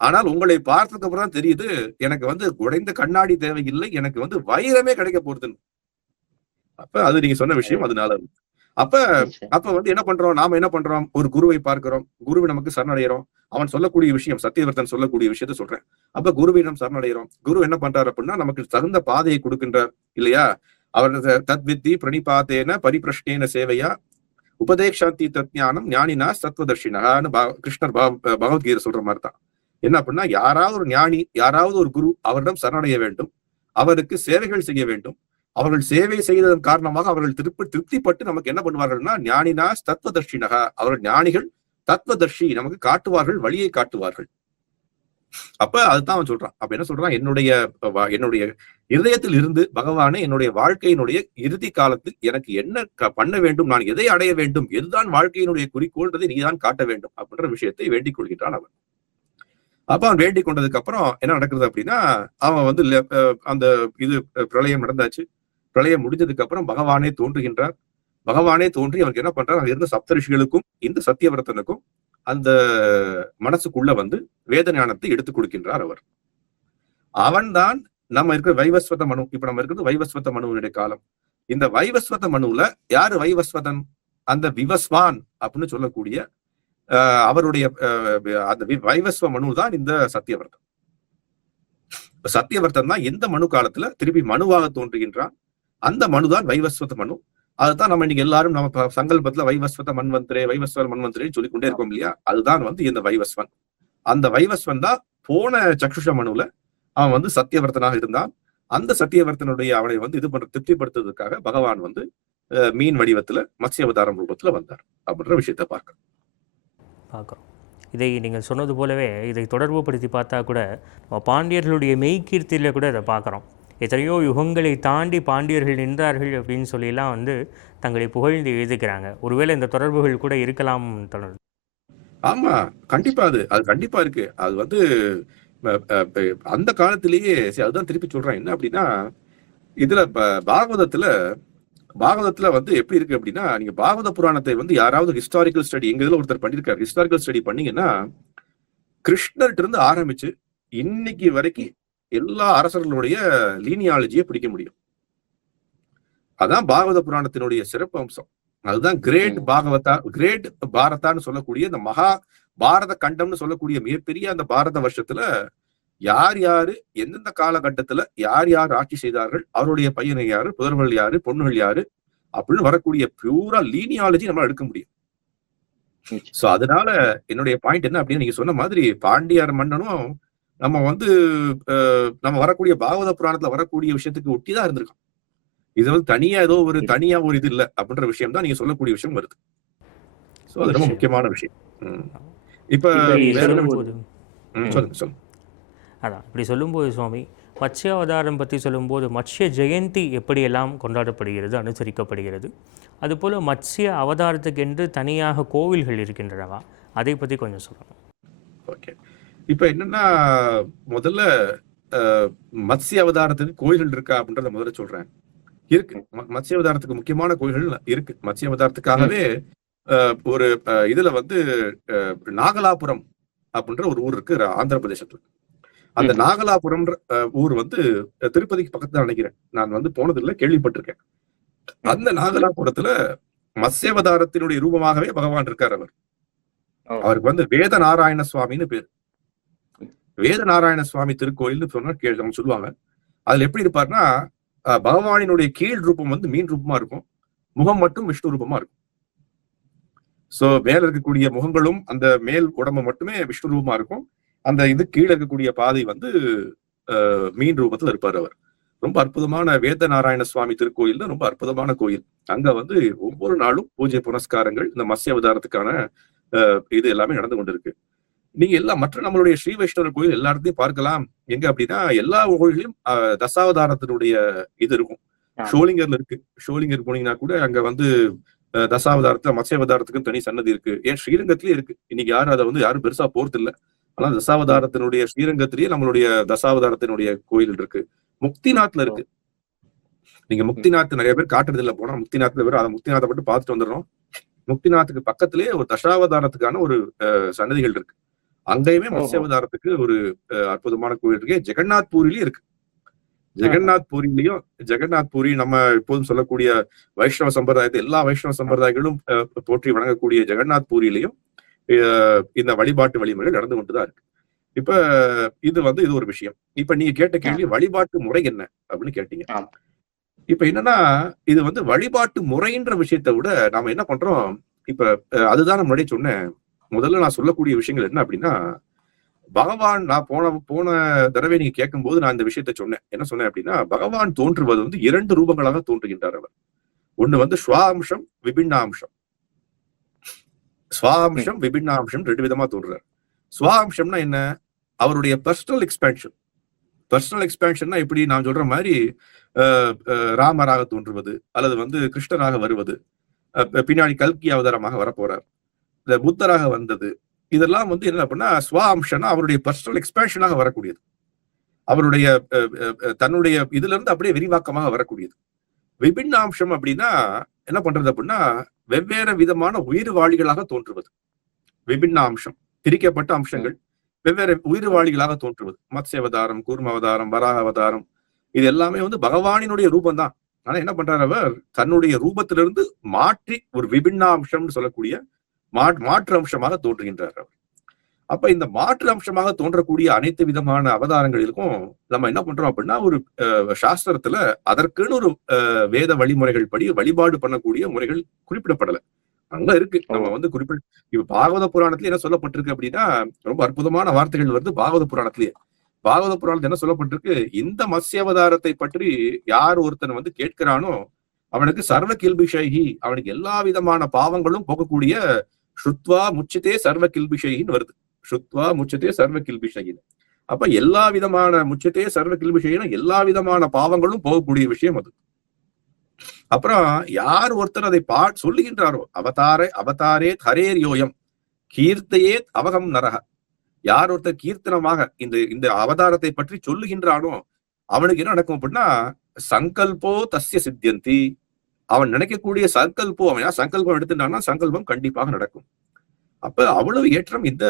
ஆனால் உங்களை பார்த்ததுக்கு அப்புறம் தான் தெரியுது, எனக்கு உடைந்த கண்ணாடி தேவையில்லை, எனக்கு வைரமே கிடைக்க போறதுன்னு. அப்ப அது நீங்க சொன்ன விஷயம். அதனால அப்ப என்ன பண்றோம், நாம என்ன பண்றோம், ஒரு குருவை பார்க்கிறோம், குருவை நமக்கு சரணடைகிறோம். அவன் சொல்லக்கூடிய விஷயம், சத்தியவர்த்தன் சொல்லக்கூடிய விஷயத்த சொல்றேன். அப்ப குருவிடம் சரணடைகிறோம். குரு என்ன பண்றாரு அப்படின்னா, நமக்கு தகுந்த பாதையை கொடுக்கின்றார் இல்லையா. அவர் தத்வித்தி பிரணிபாத்தேன பரிபிரஷ்னேன சேவையா உபதேக்ஷாந்தி தத்ஞானம் ஞானினா சத்வதர்ஷினான்னு கிருஷ்ணர் பகவத்கீதை சொல்ற மாதிரி தான். என்ன அப்படின்னா, யாராவது ஒரு ஞானி, யாராவது ஒரு குரு, அவரிடம் சரணடைய வேண்டும், அவருக்கு சேவைகள் செய்ய வேண்டும். அவர்கள் சேவை செய்ததன் காரணமாக அவர்கள் திருப்திப்பட்டு நமக்கு என்ன பண்ணுவார்கள்னா, ஞானினா தத்துவதர்ஷினகா, அவர்கள் ஞானிகள் தத்துவதர்ஷி, நமக்கு காட்டுவார்கள், வழியை காட்டுவார்கள். அப்ப அதுதான் அவன் சொல்றான். அப்ப என்ன சொல்றான், என்னுடைய இதயத்தில் இருந்து பகவானே, என்னுடைய வாழ்க்கையினுடைய இறுதி காலத்தில் எனக்கு என்ன பண்ண வேண்டும், நான் எதை அடைய வேண்டும், எதுதான் வாழ்க்கையினுடைய குறிக்கோள்ன்றதை நீதான் காட்ட வேண்டும் அப்படின்ற விஷயத்தை வேண்டிக் கொள்கின்றான் அவன். அப்ப அவன் வேண்டிக் கொண்டதுக்கு அப்புறம் என்ன நடக்குது அப்படின்னா, அவன் அந்த பிரளயம் நடந்தாச்சு. பிரளயம் முடிஞ்சதுக்கு அப்புறம் பகவானே தோன்றுகின்றார். பகவானே தோன்றி அவருக்கு என்ன பண்றார், அங்க இருந்த சப்தரிஷிகளுக்கும் இந்த சத்தியவர்த்தனுக்கும் அந்த மனசுக்குள்ள வேத ஞானத்தை எடுத்துக் கொடுக்கின்றார் அவர். அவன்தான் நம்ம இருக்கிற வைவஸ்வத மனு. இப்ப நம்ம இருக்கிறது வைவஸ்வத மனுவினுடைய காலம். இந்த வைவஸ்வத மனுவுல யாரு வைவஸ்வதன், அந்த விவஸ்வான் அப்படின்னு சொல்லக்கூடிய அவருடைய அந்த வைவஸ்வ மனு தான் இந்த சத்தியவர்த்தன். சத்தியவர்த்தன் தான் எந்த மனு காலத்துல திருப்பி மனுவாக தோன்றுகின்றான். அந்த மனுதான் வைவஸ்வத மனு. அதுதான் நம்ம இன்னைக்கு எல்லாரும் நம்ம சங்கல்பத்துல வைவஸ்வத மன்வந்திரே, வைவஸ்வர மன்வந்திரேன்னு சொல்லிக்கொண்டே இருக்கோம் இல்லையா. அதுதான் இந்த வைவஸ்வன். அந்த வைவஸ்வன் தான் போன சக்ஷுஷ மனுல அவன் சத்தியவர்த்தனாக இருந்தான். அந்த சத்தியவர்த்தனுடைய அவனை திருப்திப்படுத்துவதற்காக பகவான் மீன் வடிவத்துல மத்ஸ்ய அவதாரம் ரூபத்துல வந்தார் அப்படின்ற விஷயத்த பார்க்கிறோம். இதை நீங்கள் சொன்னது போலவே இதை தொடர்பு படுத்தி பார்த்தா கூட நம்ம பாண்டியர்களுடைய மெய்கீர்த்தியில் கூட இதை பார்க்குறோம். எத்தனையோ யுகங்களை தாண்டி பாண்டியர்கள் நின்றார்கள் அப்படின்னு சொல்லிலாம் தங்களை புகழ்ந்து எழுதிக்கிறாங்க. ஒருவேளை இந்த தொடர்புகள் கூட இருக்கலாம் தொடர்ந்து. ஆமா, கண்டிப்பா அது கண்டிப்பா இருக்கு. அது அந்த காலத்திலேயே அதுதான் திருப்பி சொல்றேன். என்ன அப்படின்னா, இதுல பாகவதத்துல எப்படி இருக்கு அப்படின்னா, நீங்க பாகவத புராணத்தை யாராவது ஹிஸ்டாரிக்கல் ஸ்டடி, எங்க இதுல ஒருத்தர் பண்ணிருக்காரு, ஹிஸ்டாரிக்கல் ஸ்டடி பண்ணீங்கன்னா, கிருஷ்ணர்கிட்ட இருந்து ஆரம்பிச்சு இன்னைக்கு வரைக்கும் எல்லா அரசர்களுடைய லீனியாலஜியை பிடிக்க முடியும். அதான் பாகவத புராணத்தினுடைய சிறப்பு அம்சம். அதுதான் கிரேட் பாரதான்னு சொல்லக்கூடிய இந்த மகா பாரத கண்டம்னு சொல்லக்கூடிய மிகப்பெரிய அந்த பாரத வருஷத்துல யார் யாரு எந்தெந்த காலகட்டத்துல யார் யார் ஆட்சி செய்தார்கள், அவருடைய பையனை யாரு, புதல்வர்கள் யாரு, பொண்ணுகள் யாரு அப்படின்னு வரக்கூடிய பியூரா லீனியாலஜி நம்ம எடுக்க முடியும். சோ அதனால என்னுடைய பாயிண்ட் என்ன அப்படின்னு, நீங்க சொன்ன மாதிரி பாண்டியர் மன்னனும் நம்ம நம்ம வரக்கூடிய பாகவத புராணத்துல வரக்கூடிய விஷயத்துக்கு ஒட்டிதான் இருந்திருக்கோம். இது தனியா ஏதோ தனியா ஒரு இது இல்ல அப்படின்ற விஷயம் தான் நீங்க சொல்லக்கூடிய விஷயம் வருது. சோ அது ரொம்ப முக்கியமான விஷயம். இப்ப சொல்லுங்க. அதான் இப்படி சொல்லும்போது சுவாமி, மத்ஸ்ய அவதாரம் பற்றி சொல்லும்போது மத்ஸ்ய ஜெயந்தி எப்படியெல்லாம் கொண்டாடப்படுகிறது, அனுசரிக்கப்படுகிறது, அதுபோல் மத்ஸ்ய அவதாரத்துக்கு என்று தனியாக கோவில்கள் இருக்கின்றனவா, அதை பற்றி கொஞ்சம் சொல்லணும். ஓகே. இப்ப என்னன்னா, முதல்ல மத்ஸ்ய அவதாரத்துக்கு கோயில்கள் இருக்கா அப்படின்றத முதல்ல சொல்றேன். இருக்கு. மத்ஸ்ய அவதாரத்துக்கு முக்கியமான கோயில்கள் இருக்கு. மத்ஸ்ய அவதாரத்துக்காகவே ஒரு இதுல வந்து நாகலாபுரம் அப்படின்ற ஒரு ஊர் இருக்கு ஆந்திர பிரதேசத்துல. அந்த நாகலாபுரம்ன்ற ஊர் வந்து திருப்பதிக்கு பக்கத்துல நினைக்கிறேன். நான் வந்து போனதில்ல, கேள்விப்பட்டிருக்கேன். அந்த நாகலாபுரத்துல மத்ஸ்யாவதாரத்தினுடைய ரூபமாகவே பகவான் இருக்கார் அவர். அவருக்கு வந்து வேத நாராயண சுவாமின்னு பேரு. வேத நாராயண சுவாமி திருக்கோயில்னு சொன்னா அவங்க சொல்லுவாங்க. அதுல எப்படி இருப்பாருன்னா, பகவானினுடைய கீழ் ரூபம் வந்து மீன் ரூபமா இருக்கும். முகம் மட்டும் விஷ்ணு ரூபமா இருக்கும். சோ மேல இருக்கக்கூடிய முகங்களும் அந்த மேல் உடம்பு மட்டுமே விஷ்ணு ரூபமா இருக்கும். அந்த இது கீழே இருக்கக்கூடிய பாதை வந்து மீன் ரூபத்துல இருப்பார் அவர். ரொம்ப அற்புதமான வேத நாராயண சுவாமி திருக்கோயில் ரொம்ப அற்புதமான கோயில். அங்க வந்து ஒவ்வொரு நாளும் பூஜை புனஸ்காரங்கள் இந்த மத்ஸ்ய அவதாரத்துக்கான இது எல்லாமே நடந்து கொண்டிருக்கு. நீங்க எல்லாம் மற்ற நம்மளுடைய ஸ்ரீ வைஷ்ணவர் கோயில் எல்லா இடத்தையும் பார்க்கலாம். எங்க அப்படின்னா எல்லா கோயிலையும் தசாவதாரத்தினுடைய இது இருக்கும். ஷோலிங்கர்ல இருக்கு. ஷோலிங்கர் போனீங்கன்னா கூட அங்க வந்து தசாவதாரத்துல மத்ஸ்யாவதாரத்துக்கும் தனி சன்னதி இருக்கு. ஏன் ஸ்ரீரங்கத்திலேயே இருக்கு. இன்னைக்கு யாரும் அதை வந்து யாரும் பெருசா போறது இல்ல. ஆனா தசாவதாரத்தினுடைய ஸ்ரீரங்கத்திலேயே நம்மளுடைய தசாவதாரத்தினுடைய கோயில் இருக்கு. முக்திநாத்ல இருக்கு. நீங்க முக்திநாத் நிறைய பேர் காட்டுறது இல்ல. போனா முக்திநாத்ல வெறும் அதை முக்திநாத்தை மட்டும் பார்த்துட்டு வந்துடுறோம். முக்திநாத்துக்கு பக்கத்திலேயே ஒரு தசாவதாரத்துக்கான ஒரு சன்னதிகள் இருக்கு. அங்கேயுமே மத்ஸ்யாவதாரத்துக்கு ஒரு அற்புதமான கோயில் இருக்கு. ஜெகநாத் பூரிலயும் இருக்கு. ஜெகநாத் பூரிலையும் ஜெகநாத் பூரி நம்ம எப்போதும் சொல்லக்கூடிய வைஷ்ணவ சம்பிரதாயத்தை எல்லா வைஷ்ணவ சம்பிரதாயங்களும் போற்றி வணங்கக்கூடிய ஜெகநாத் பூரிலையும் இந்த வழிபாட்டு வழிமுறைகள் நடந்து கொண்டுதான் இருக்கு. இப்ப இது வந்து இது ஒரு விஷயம். இப்ப நீங்க கேட்ட கேள்வி வழிபாட்டு முறை என்ன அப்படின்னு கேட்டீங்க. இப்ப என்னன்னா, இது வந்து வழிபாட்டு முறைன்ற விஷயத்தை விட நாம என்ன பண்றோம், இப்ப அதுதான் நான் முன்னாடி சொன்னேன். முதல்ல நான் சொல்லக்கூடிய விஷயங்கள் என்ன அப்படின்னா, பகவான் நான் போன தடவை நீங்க கேட்கும்போது நான் இந்த விஷயத்த சொன்னேன். என்ன சொன்னேன் அப்படின்னா, பகவான் தோன்றுவது வந்து 2 ரூபங்களாக தோன்றுகின்றார் அவர். ஒண்ணு வந்து ஸ்வாம்சம், விபின்னாம்சம். ஸ்வாம்சம், விபின்னாம்சம் 2 விதமா தோன்றுறார். ஸ்வாம்சம்னா என்ன? அவருடைய பர்சனல் எக்ஸ்பேன்ஷன். பர்சனல் எக்ஸ்பேன்ஷன்னா எப்படி நான் சொல்ற மாதிரி ராமராக தோன்றுவது, அல்லது வந்து கிருஷ்ணராக வருவது, பின்னாடி கல்கி அவதாரமாக வரப்போறார், இந்த புத்தராக வந்தது, இதெல்லாம் வந்து என்ன அப்படின்னா ஸ்வாம்சம்னா அவருடைய பர்சனல் எக்ஸ்பேன்ஷனாக வரக்கூடியது. அவருடைய தன்னுடைய இதுல இருந்து அப்படியே விரிவாக்கமாக வரக்கூடியது. விபின்னாம்சம் அப்படின்னா என்ன பண்றது அப்படின்னா வெவ்வேறு விதமான உயிர்வாளிகளாக தோன்றுவது. விபின்னாம்சம் பிரிக்கப்பட்ட அம்சங்கள் வெவ்வேறு உயிர்வாளிகளாக தோன்றுவது. மத்ஸ்ய அவதாரம், கூர்ம அவதாரம், வராக அவதாரம், இது எல்லாமே வந்து பகவானினுடைய ரூபம் தான். ஆனா என்ன பண்றாரு அவர் தன்னுடைய ரூபத்திலிருந்து மாற்றி ஒரு விபின்னாம்சம்னு சொல்லக்கூடிய மாற்று அம்சமாக தோன்றுகின்றார் அவர். அப்ப இந்த மாற்று அம்சமாக தோன்றக்கூடிய அனைத்து விதமான அவதாரங்களுக்கும் நம்ம என்ன பண்றோம் அப்படின்னா ஒரு சாஸ்திரத்துல அதற்குன்னு ஒரு வேத வழிமுறைகள் படி வழிபாடு பண்ணக்கூடிய முறைகள் குறிப்பிடப்படல. அங்க இருக்கு. நம்ம வந்து இப்ப பாகவத புராணத்துல என்ன சொல்லப்பட்டிருக்கு அப்படின்னா ரொம்ப அற்புதமான வார்த்தைகள் வருது பாகவத புராணத்திலேயே. பாகவத புராணத்துல என்ன சொல்லப்பட்டிருக்கு, இந்த மத்ஸ்ய அவதாரத்தை பற்றி யார் ஒருத்தன் வந்து கேட்கிறானோ அவனுக்கு சர்வ கில்பிஷைஹி, அவனுக்கு எல்லா விதமான பாவங்களும் போகக்கூடிய ஸ்ருத்வா முச்சிதே சர்வ கில்பிஷைன்னு வருது. ஸ்ருத்வா முச்சதே சர்வ கில்பிஷைன்னு. அப்ப எல்லா விதமான முச்சதே சர்வ கில்பிஷைனா எல்லா விதமான பாவங்களும் போகக்கூடிய விஷயம் அது. அப்புறம் யார் ஒருத்தர் அதை சொல்லுகின்றாரோ அவதாரே ஹரேர் யோயம் கீர்த்தையே அவகம் நரக, யார் ஒருத்தர் கீர்த்தனமாக இந்த அவதாரத்தை பற்றி சொல்லுகின்றானோ அவனுக்கு என்ன நடக்கும் அப்படின்னா சங்கல்போ தஸ்ய சித்தியந்தி, அவன் நினைக்கக்கூடிய சங்கல்பம், அவன் சங்கல்பம் எடுத்துட்டான்னா சங்கல்பம் கண்டிப்பாக நடக்கும். அப்ப அவ்வளவு ஏற்றம் இந்த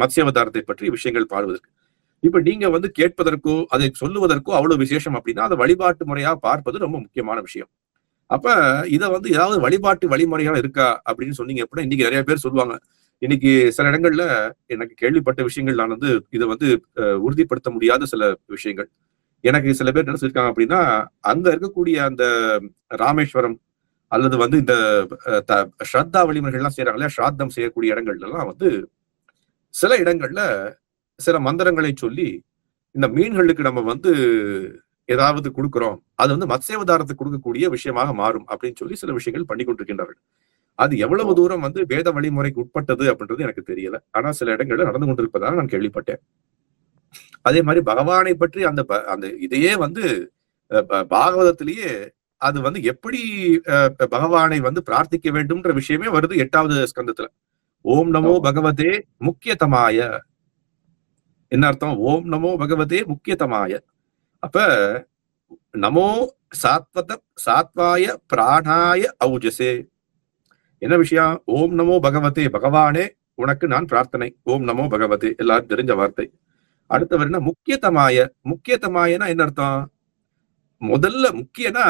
மத்ஸ்ய அவதாரத்தை பற்றி விஷயங்கள் பாடுவதற்கு. இப்ப நீங்க வந்து கேட்பதற்கோ அதை சொல்லுவதற்கோ அவ்வளவு விசேஷம் அப்படின்னா அதை வழிபாட்டு முறையா பார்ப்பது ரொம்ப முக்கியமான விஷயம். அப்ப இத வந்து ஏதாவது வழிபாட்டு வழிமுறைகள் இருக்கா அப்படின்னு சொன்னீங்க அப்படின்னா இன்னைக்கு நிறைய பேர் சொல்லுவாங்க. இன்னைக்கு சில இடங்கள்ல எனக்கு கேள்விப்பட்ட விஷயங்கள் நான் வந்து இதை வந்து உறுதிப்படுத்த முடியாத சில விஷயங்கள். எனக்கு சில பேர் என்ன சொல்லிருக்காங்க அப்படின்னா அங்க இருக்கக்கூடிய அந்த ராமேஸ்வரம் அல்லது வந்து இந்த ஸ்ரத்தா வழிமுறைகள்லாம் செய்யறாங்க இல்லையா, ஸ்ராத்தம் செய்யக்கூடிய இடங்கள்ல எல்லாம் வந்து சில இடங்கள்ல சில மந்திரங்களை சொல்லி இந்த மீன்களுக்கு நம்ம வந்து ஏதாவது கொடுக்கிறோம், அது வந்து மத்ஸ்யாவதாரத்துக்கு கொடுக்கக்கூடிய விஷயமாக மாறும் அப்படின்னு சொல்லி சில விஷயங்கள் பண்ணி கொண்டிருக்கின்றார்கள். அது எவ்வளவு தூரம் வந்து வேத வழிமுறைக்கு உட்பட்டது அப்படின்றது எனக்கு தெரியல. ஆனா சில இடங்கள்ல நடந்து கொண்டிருப்பதாக நான் கேள்விப்பட்டேன். அதே மாதிரி பகவானை பற்றி அந்த இதையே வந்து பாகவதத்திலேயே அது வந்து எப்படி பகவானை வந்து பிரார்த்திக்க வேண்டும்ன்ற விஷயமே வருது 8வது ஸ்கந்தத்துல. ஓம் நமோ ஓ. பகவதே முக்கியதமாய. என்ன அர்த்தம்? ஓம் நமோ பகவதே முக்கியதமாய. அப்ப நமோ சாத்வாய பிராணாய ஔஜசே. என்ன விஷயம்? ஓம் நமோ பகவதே, பகவானே உனக்கு நான் பிரார்த்தனை. ஓம் நமோ பகவதே, எல்லாரும் தெரிஞ்ச வார்த்தை. அடுத்தவர் என்ன? முக்கியதமாய. முக்கியதமாயனா என்ன அர்த்தம்? முக்கியனா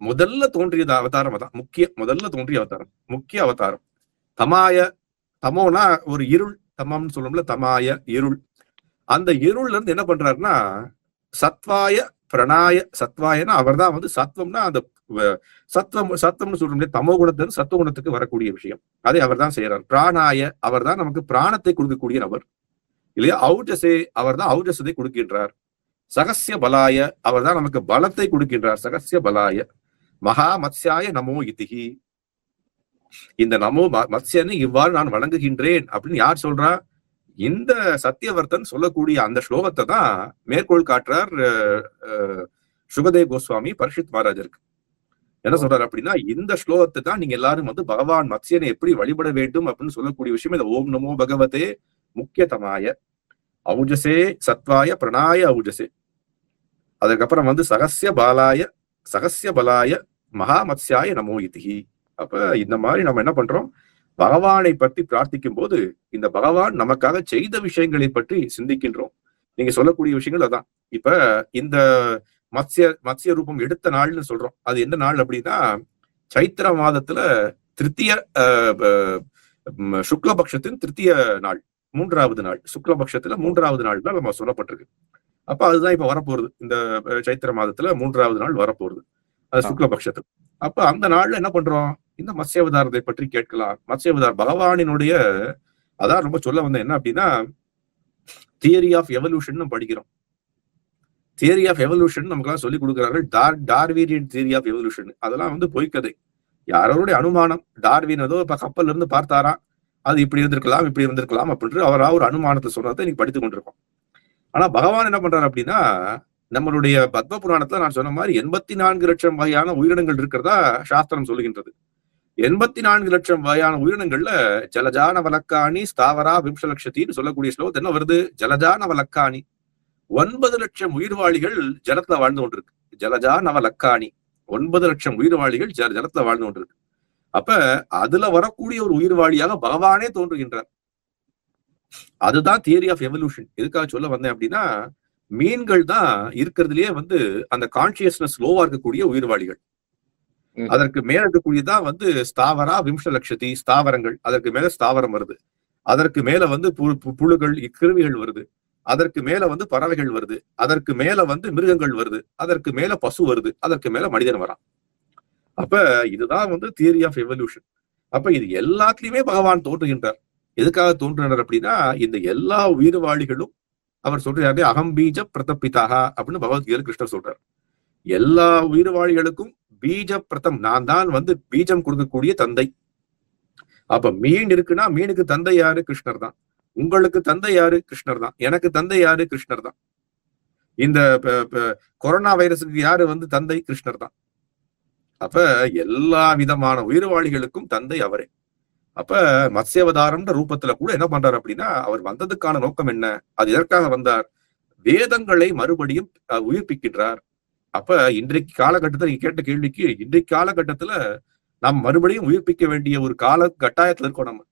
முதல்ல தோன்றியது அவதாரம் அதான். முதல்ல தோன்றிய அவதாரம், முக்கிய அவதாரம். தமாய, தமோனா ஒரு இருள், தமம்னு சொல்லும்ல, தமாய இருள். அந்த இருள்ல இருந்து என்ன பண்றாருன்னா, சத்வாய பிரணாய. சத்வாயனா அவர் தான் வந்து சத்வம்னா அந்த சத்தம்னு சொல்றோம், தமோ குணத்திலிருந்து சத்துவ குணத்துக்கு வரக்கூடிய விஷயம். அதை அவர் தான் செய்யறார். பிராணாய, அவர் தான் நமக்கு பிராணத்தை கொடுக்கக்கூடிய நபர் இல்லையா? ஔஜசே, அவர் தான் ஔஜசத்தை கொடுக்கின்றார். சகஸ்ய பலாய, அவர் தான் நமக்கு பலத்தை கொடுக்கின்றார். சகஸ்ய பலாய. மகா மத்ஸ்யாய நமோ இதிகி. இந்த நமோ மத்ஸ்யனை இவ்வாறு நான் வணங்குகின்றேன் அப்படின்னு யார் சொல்றா? இந்த சத்தியவர்த்தன் சொல்லக்கூடிய அந்த ஸ்லோகத்தை தான் மேற்கோள் காட்டுறார் சுகதேவ் கோஸ்வாமி பரிஷித் மகாராஜருக்கு. என்ன சொல்றாரு அப்படின்னா, இந்த ஸ்லோகத்தை தான் நீங்க எல்லாரும் வந்து பகவான் மத்ஸ்யனை எப்படி வழிபட வேண்டும் அப்படின்னு சொல்லக்கூடிய விஷயம் இந்த ஓம் நமோ பகவதே முக்கியதமாய ஔஜசே சத்வாய பிரணாய ஔஜசே. அதுக்கப்புறம் வந்து சகஸ்ய பலாய மகா மத்ஸ்யாய நமோ இதிகி. அப்ப இந்த மாதிரி நம்ம என்ன பண்றோம்? பகவானை பற்றி பிரார்த்திக்கும் போது இந்த பகவான் நமக்காக செய்த விஷயங்களை பற்றி சிந்திக்கின்றோம். நீங்க சொல்லக்கூடிய விஷயங்கள் அதான். இப்ப இந்த மத்ஸ்ய ரூபம் எடுத்த நாள்னு சொல்றோம். அது என்ன நாள் அப்படின்னா, சைத்திர மாதத்துல திருத்திய சுக்லபக்ஷத்தின் திருத்திய நாள், 3வது நாள். சுக்லபக்ஷத்துல 3வது நாள் தான் நம்ம சொல்லப்பட்டிருக்கு. அப்ப அதுதான் இப்ப வரப்போறது. இந்த சைத்திர மாதத்துல 3வது நாள் வரப்போறது, அது சுக்லபக்ஷத்துல. அப்ப அந்த நாள்ல என்ன பண்றோம்? இந்த மத்ஸ்யாவதாரத்தை பற்றி கேட்கலாம். மத்ஸ்யாவதார் பகவானினுடைய, அதான் ரொம்ப சொல்ல வந்தேன். என்ன அப்படின்னா, தியரி ஆஃப் எவல்யூஷன் படிக்கிறோம். தியரி ஆஃப் எவல்யூஷன் நமக்கு சொல்லிக் கொடுக்கிறார்கள். Darwinian theory of evolution. அதெல்லாம் வந்து பொய்க்கதை, யாரோடைய அனுமானம். டார்வின் ஏதோ இப்ப கப்பல்ல இருந்து பார்த்தாராம், அது இப்படி இருந்திருக்கலாம் இப்படி இருந்திருக்கலாம் அப்படின்னு அவரா ஒரு அனுமானத்தை சொன்னதை இன்னைக்கு படித்துக் கொண்டிருக்கோம். ஆனா பகவான் என்ன பண்றாரு அப்படின்னா, நம்மளுடைய பத்ம புராணத்துல நான் சொன்ன மாதிரி 84 லட்சம் வகையான உயிரினங்கள் இருக்கிறதா சாஸ்திரம் சொல்லுகின்றது. 84 லட்சம் வகையான உயிரினங்கள்ல ஜலஜான வலக்காணி ஸ்தாவரா விம்ச லட்சத்தின்னு சொல்லக்கூடிய ஸ்லோகத்தை என்ன வருது? ஜலஜான வலக்காணி, 9 லட்சம் உயிர்வாளிகள் ஜலத்துல வாழ்ந்து கொண்டிருக்கு. ஜலஜா நவலக்காணி, 9 லட்சம் உயிர்வாளிகள் ஜலத்துல வாழ்ந்து கொண்டிருக்கு. அப்ப அதுல வரக்கூடிய ஒரு உயிர்வாளியாக பகவானே தோன்றுகின்றார். அதுதான் தியரி ஆஃப் எவல்யூஷன். எதுக்காக சொல்ல வந்தேன் அப்படின்னா, மீன்கள் தான் இருக்கிறதுலயே வந்து அந்த கான்சியஸ்னஸ் லோவா இருக்கக்கூடிய உயிர்வாளிகள். அதற்கு மேல இருக்கக்கூடியதான் வந்து ஸ்தாவரா விம்ச லட்சத்தி, ஸ்தாவரங்கள். அதற்கு மேல ஸ்தாவரம் வருது. அதற்கு மேல வந்து புழுகள், கிருமிகள் வருது. அதற்கு மேல வந்து பறவைகள் வருது. அதற்கு மேல வந்து மிருகங்கள் வருது. அதற்கு மேல பசு வருது. அதற்கு மேல மனிதன் வரான். அப்ப இதுதான் வந்து தியரி ஆஃப் எவல்யூஷன். அப்ப இது எல்லாத்துலயுமே பகவான் தோன்றுகின்றார். எதுக்காக தோன்றுகிறார் அப்படின்னா, இந்த எல்லா உயிர்வாளிகளும் அவர் சொல்றாரு, அகம்பீஜ பிரதப்பிதாக அப்படின்னு பகவத்கீதை கிருஷ்ணர் சொல்றார். எல்லா உயிர்வாளிகளுக்கும் பீஜ பிரதம், நான் தான் வந்து பீஜம் கொடுக்கக்கூடிய தந்தை. அப்ப மீன் இருக்குன்னா மீனுக்கு தந்தை யாரு? கிருஷ்ணர் தான். உங்களுக்கு தந்தை யாரு? கிருஷ்ணர் தான். எனக்கு தந்தை யாரு? கிருஷ்ணர் தான். இந்த கொரோனா வைரஸுக்கு யாரு வந்து தந்தை? கிருஷ்ணர் தான். அப்ப எல்லா விதமான உயிர்வாளிகளுக்கும் தந்தை அவரே. அப்ப மத்ஸ்யாவதாரம்ன்ற ரூபத்துல கூட என்ன பண்றாரு அப்படின்னா, அவர் வந்ததுக்கான நோக்கம் என்ன? அது எதற்காக வந்தார்? வேதங்களை மறுபடியும் உயிர்ப்பிக்கின்றார். அப்ப இன்றைக்கு காலகட்டத்தில் நீங்க கேட்ட கேள்விக்கு, இன்றைக்கு காலகட்டத்துல நாம் மறுபடியும் உயிர்ப்பிக்க வேண்டிய ஒரு கால கட்டாயத்துல இருக்கோம். நம்ம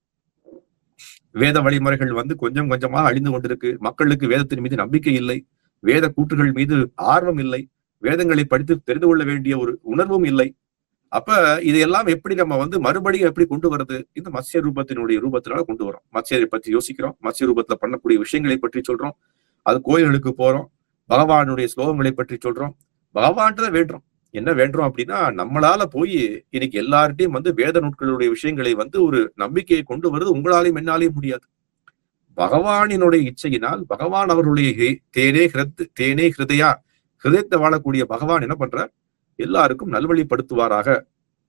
வேத வழிமுறைகள் வந்து கொஞ்சம் கொஞ்சமா அழிந்து கொண்டிருக்கு. மக்களுக்கு வேதத்தின் மீது நம்பிக்கை இல்லை, வேத கூற்றுகள் மீது ஆர்வம் இல்லை, வேதங்களை படித்து தெரிந்து கொள்ள வேண்டிய ஒரு உணர்வும் இல்லை. அப்ப இதையெல்லாம் எப்படி நம்ம வந்து மறுபடியும் எப்படி கொண்டு வருது? இந்த மத்ஸ்ய ரூபத்தினால கொண்டு வரோம். மத்ஸ்யரை பற்றி யோசிக்கிறோம், மத்ஸ்ய ரூபத்துல பண்ணக்கூடிய விஷயங்களை பற்றி சொல்றோம், அது கோயில்களுக்கு போறோம், பகவானுடைய ஸ்லோகங்களை பற்றி சொல்றோம், பகவான்கிட்ட வேண்டுறோம். என்ன வேண்டுறோம் அப்படின்னா, நம்மளால போய் இன்னைக்கு எல்லார்ட்டையும் வந்து வேத நூட்களுடைய விஷயங்களை வந்து ஒரு நம்பிக்கையை கொண்டு வருது உங்களாலையும் என்னாலையும் முடியாது. பகவானினுடைய இச்சையினால், பகவான் அவர்களுடைய தேனே ஹிருதயத்தை வாழக்கூடிய பகவான் என்ன பண்றார்? எல்லாருக்கும் நல்வழிப்படுத்துவாராக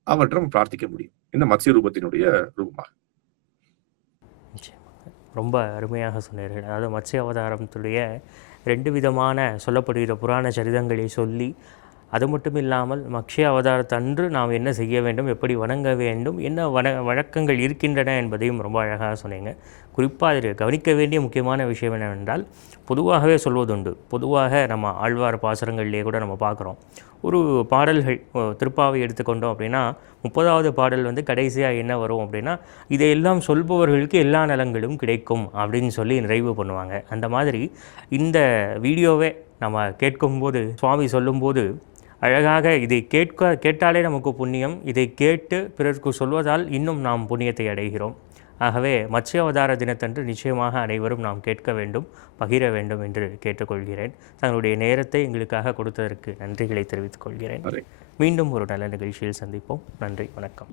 அவற்றை நம்ம பிரார்த்திக்க முடியும். இந்த மத்ஸ்ய ரூபத்தினுடைய ரூபமாக. ரொம்ப அருமையாக சொன்னீர்கள். அதாவது மத்ஸ்ய அவதாரத்துடைய 2 விதமான சொல்லப்படுகிற புராண சரிதங்களை சொல்லி அது மட்டும் இல்லாமல் மத்ஸ்ய அவதாரத்தன்று நாம் என்ன செய்ய வேண்டும், எப்படி வணங்க வேண்டும், என்ன வழக்கங்கள் இருக்கின்றன என்பதையும் ரொம்ப அழகாக சொன்னீங்க. குறிப்பாக அதில் கவனிக்க வேண்டிய முக்கியமான விஷயம் என்னவென்றால், பொதுவாகவே சொல்வதுண்டு. பொதுவாக நம்ம ஆழ்வார் பாசுரங்கள்லேயே கூட நம்ம பார்க்குறோம். ஒரு பாடல்கள் திருப்பாவை எடுத்துக்கொண்டோம் அப்படின்னா 30வது பாடல் வந்து கடைசியாக என்ன வரும் அப்படின்னா, இதையெல்லாம் சொல்பவர்களுக்கு எல்லா நலங்களும் கிடைக்கும் அப்படின்னு சொல்லி நிறைவு பண்ணுவாங்க. அந்த மாதிரி இந்த வீடியோவை நம்ம கேட்கும்போது, சுவாமி சொல்லும்போது அழகாக இதை கேட்டாலே நமக்கு புண்ணியம், இதை கேட்டு பிறருக்கு சொல்வதால் இன்னும் நாம் புண்ணியத்தை அடைகிறோம். ஆகவே மத்ஸ்ய அவதார தினத்தன்று நிச்சயமாக அனைவரும் நாம் கேட்க வேண்டும், பகிர வேண்டும் என்று கேட்டுக்கொள்கிறேன். தங்களுடைய நேரத்தை எங்களுக்காக கொடுத்ததற்கு நன்றிகளை தெரிவித்துக் கொள்கிறேன். மீண்டும் ஒரு நல்ல நிகழ்ச்சியில் சந்திப்போம். நன்றி, வணக்கம்.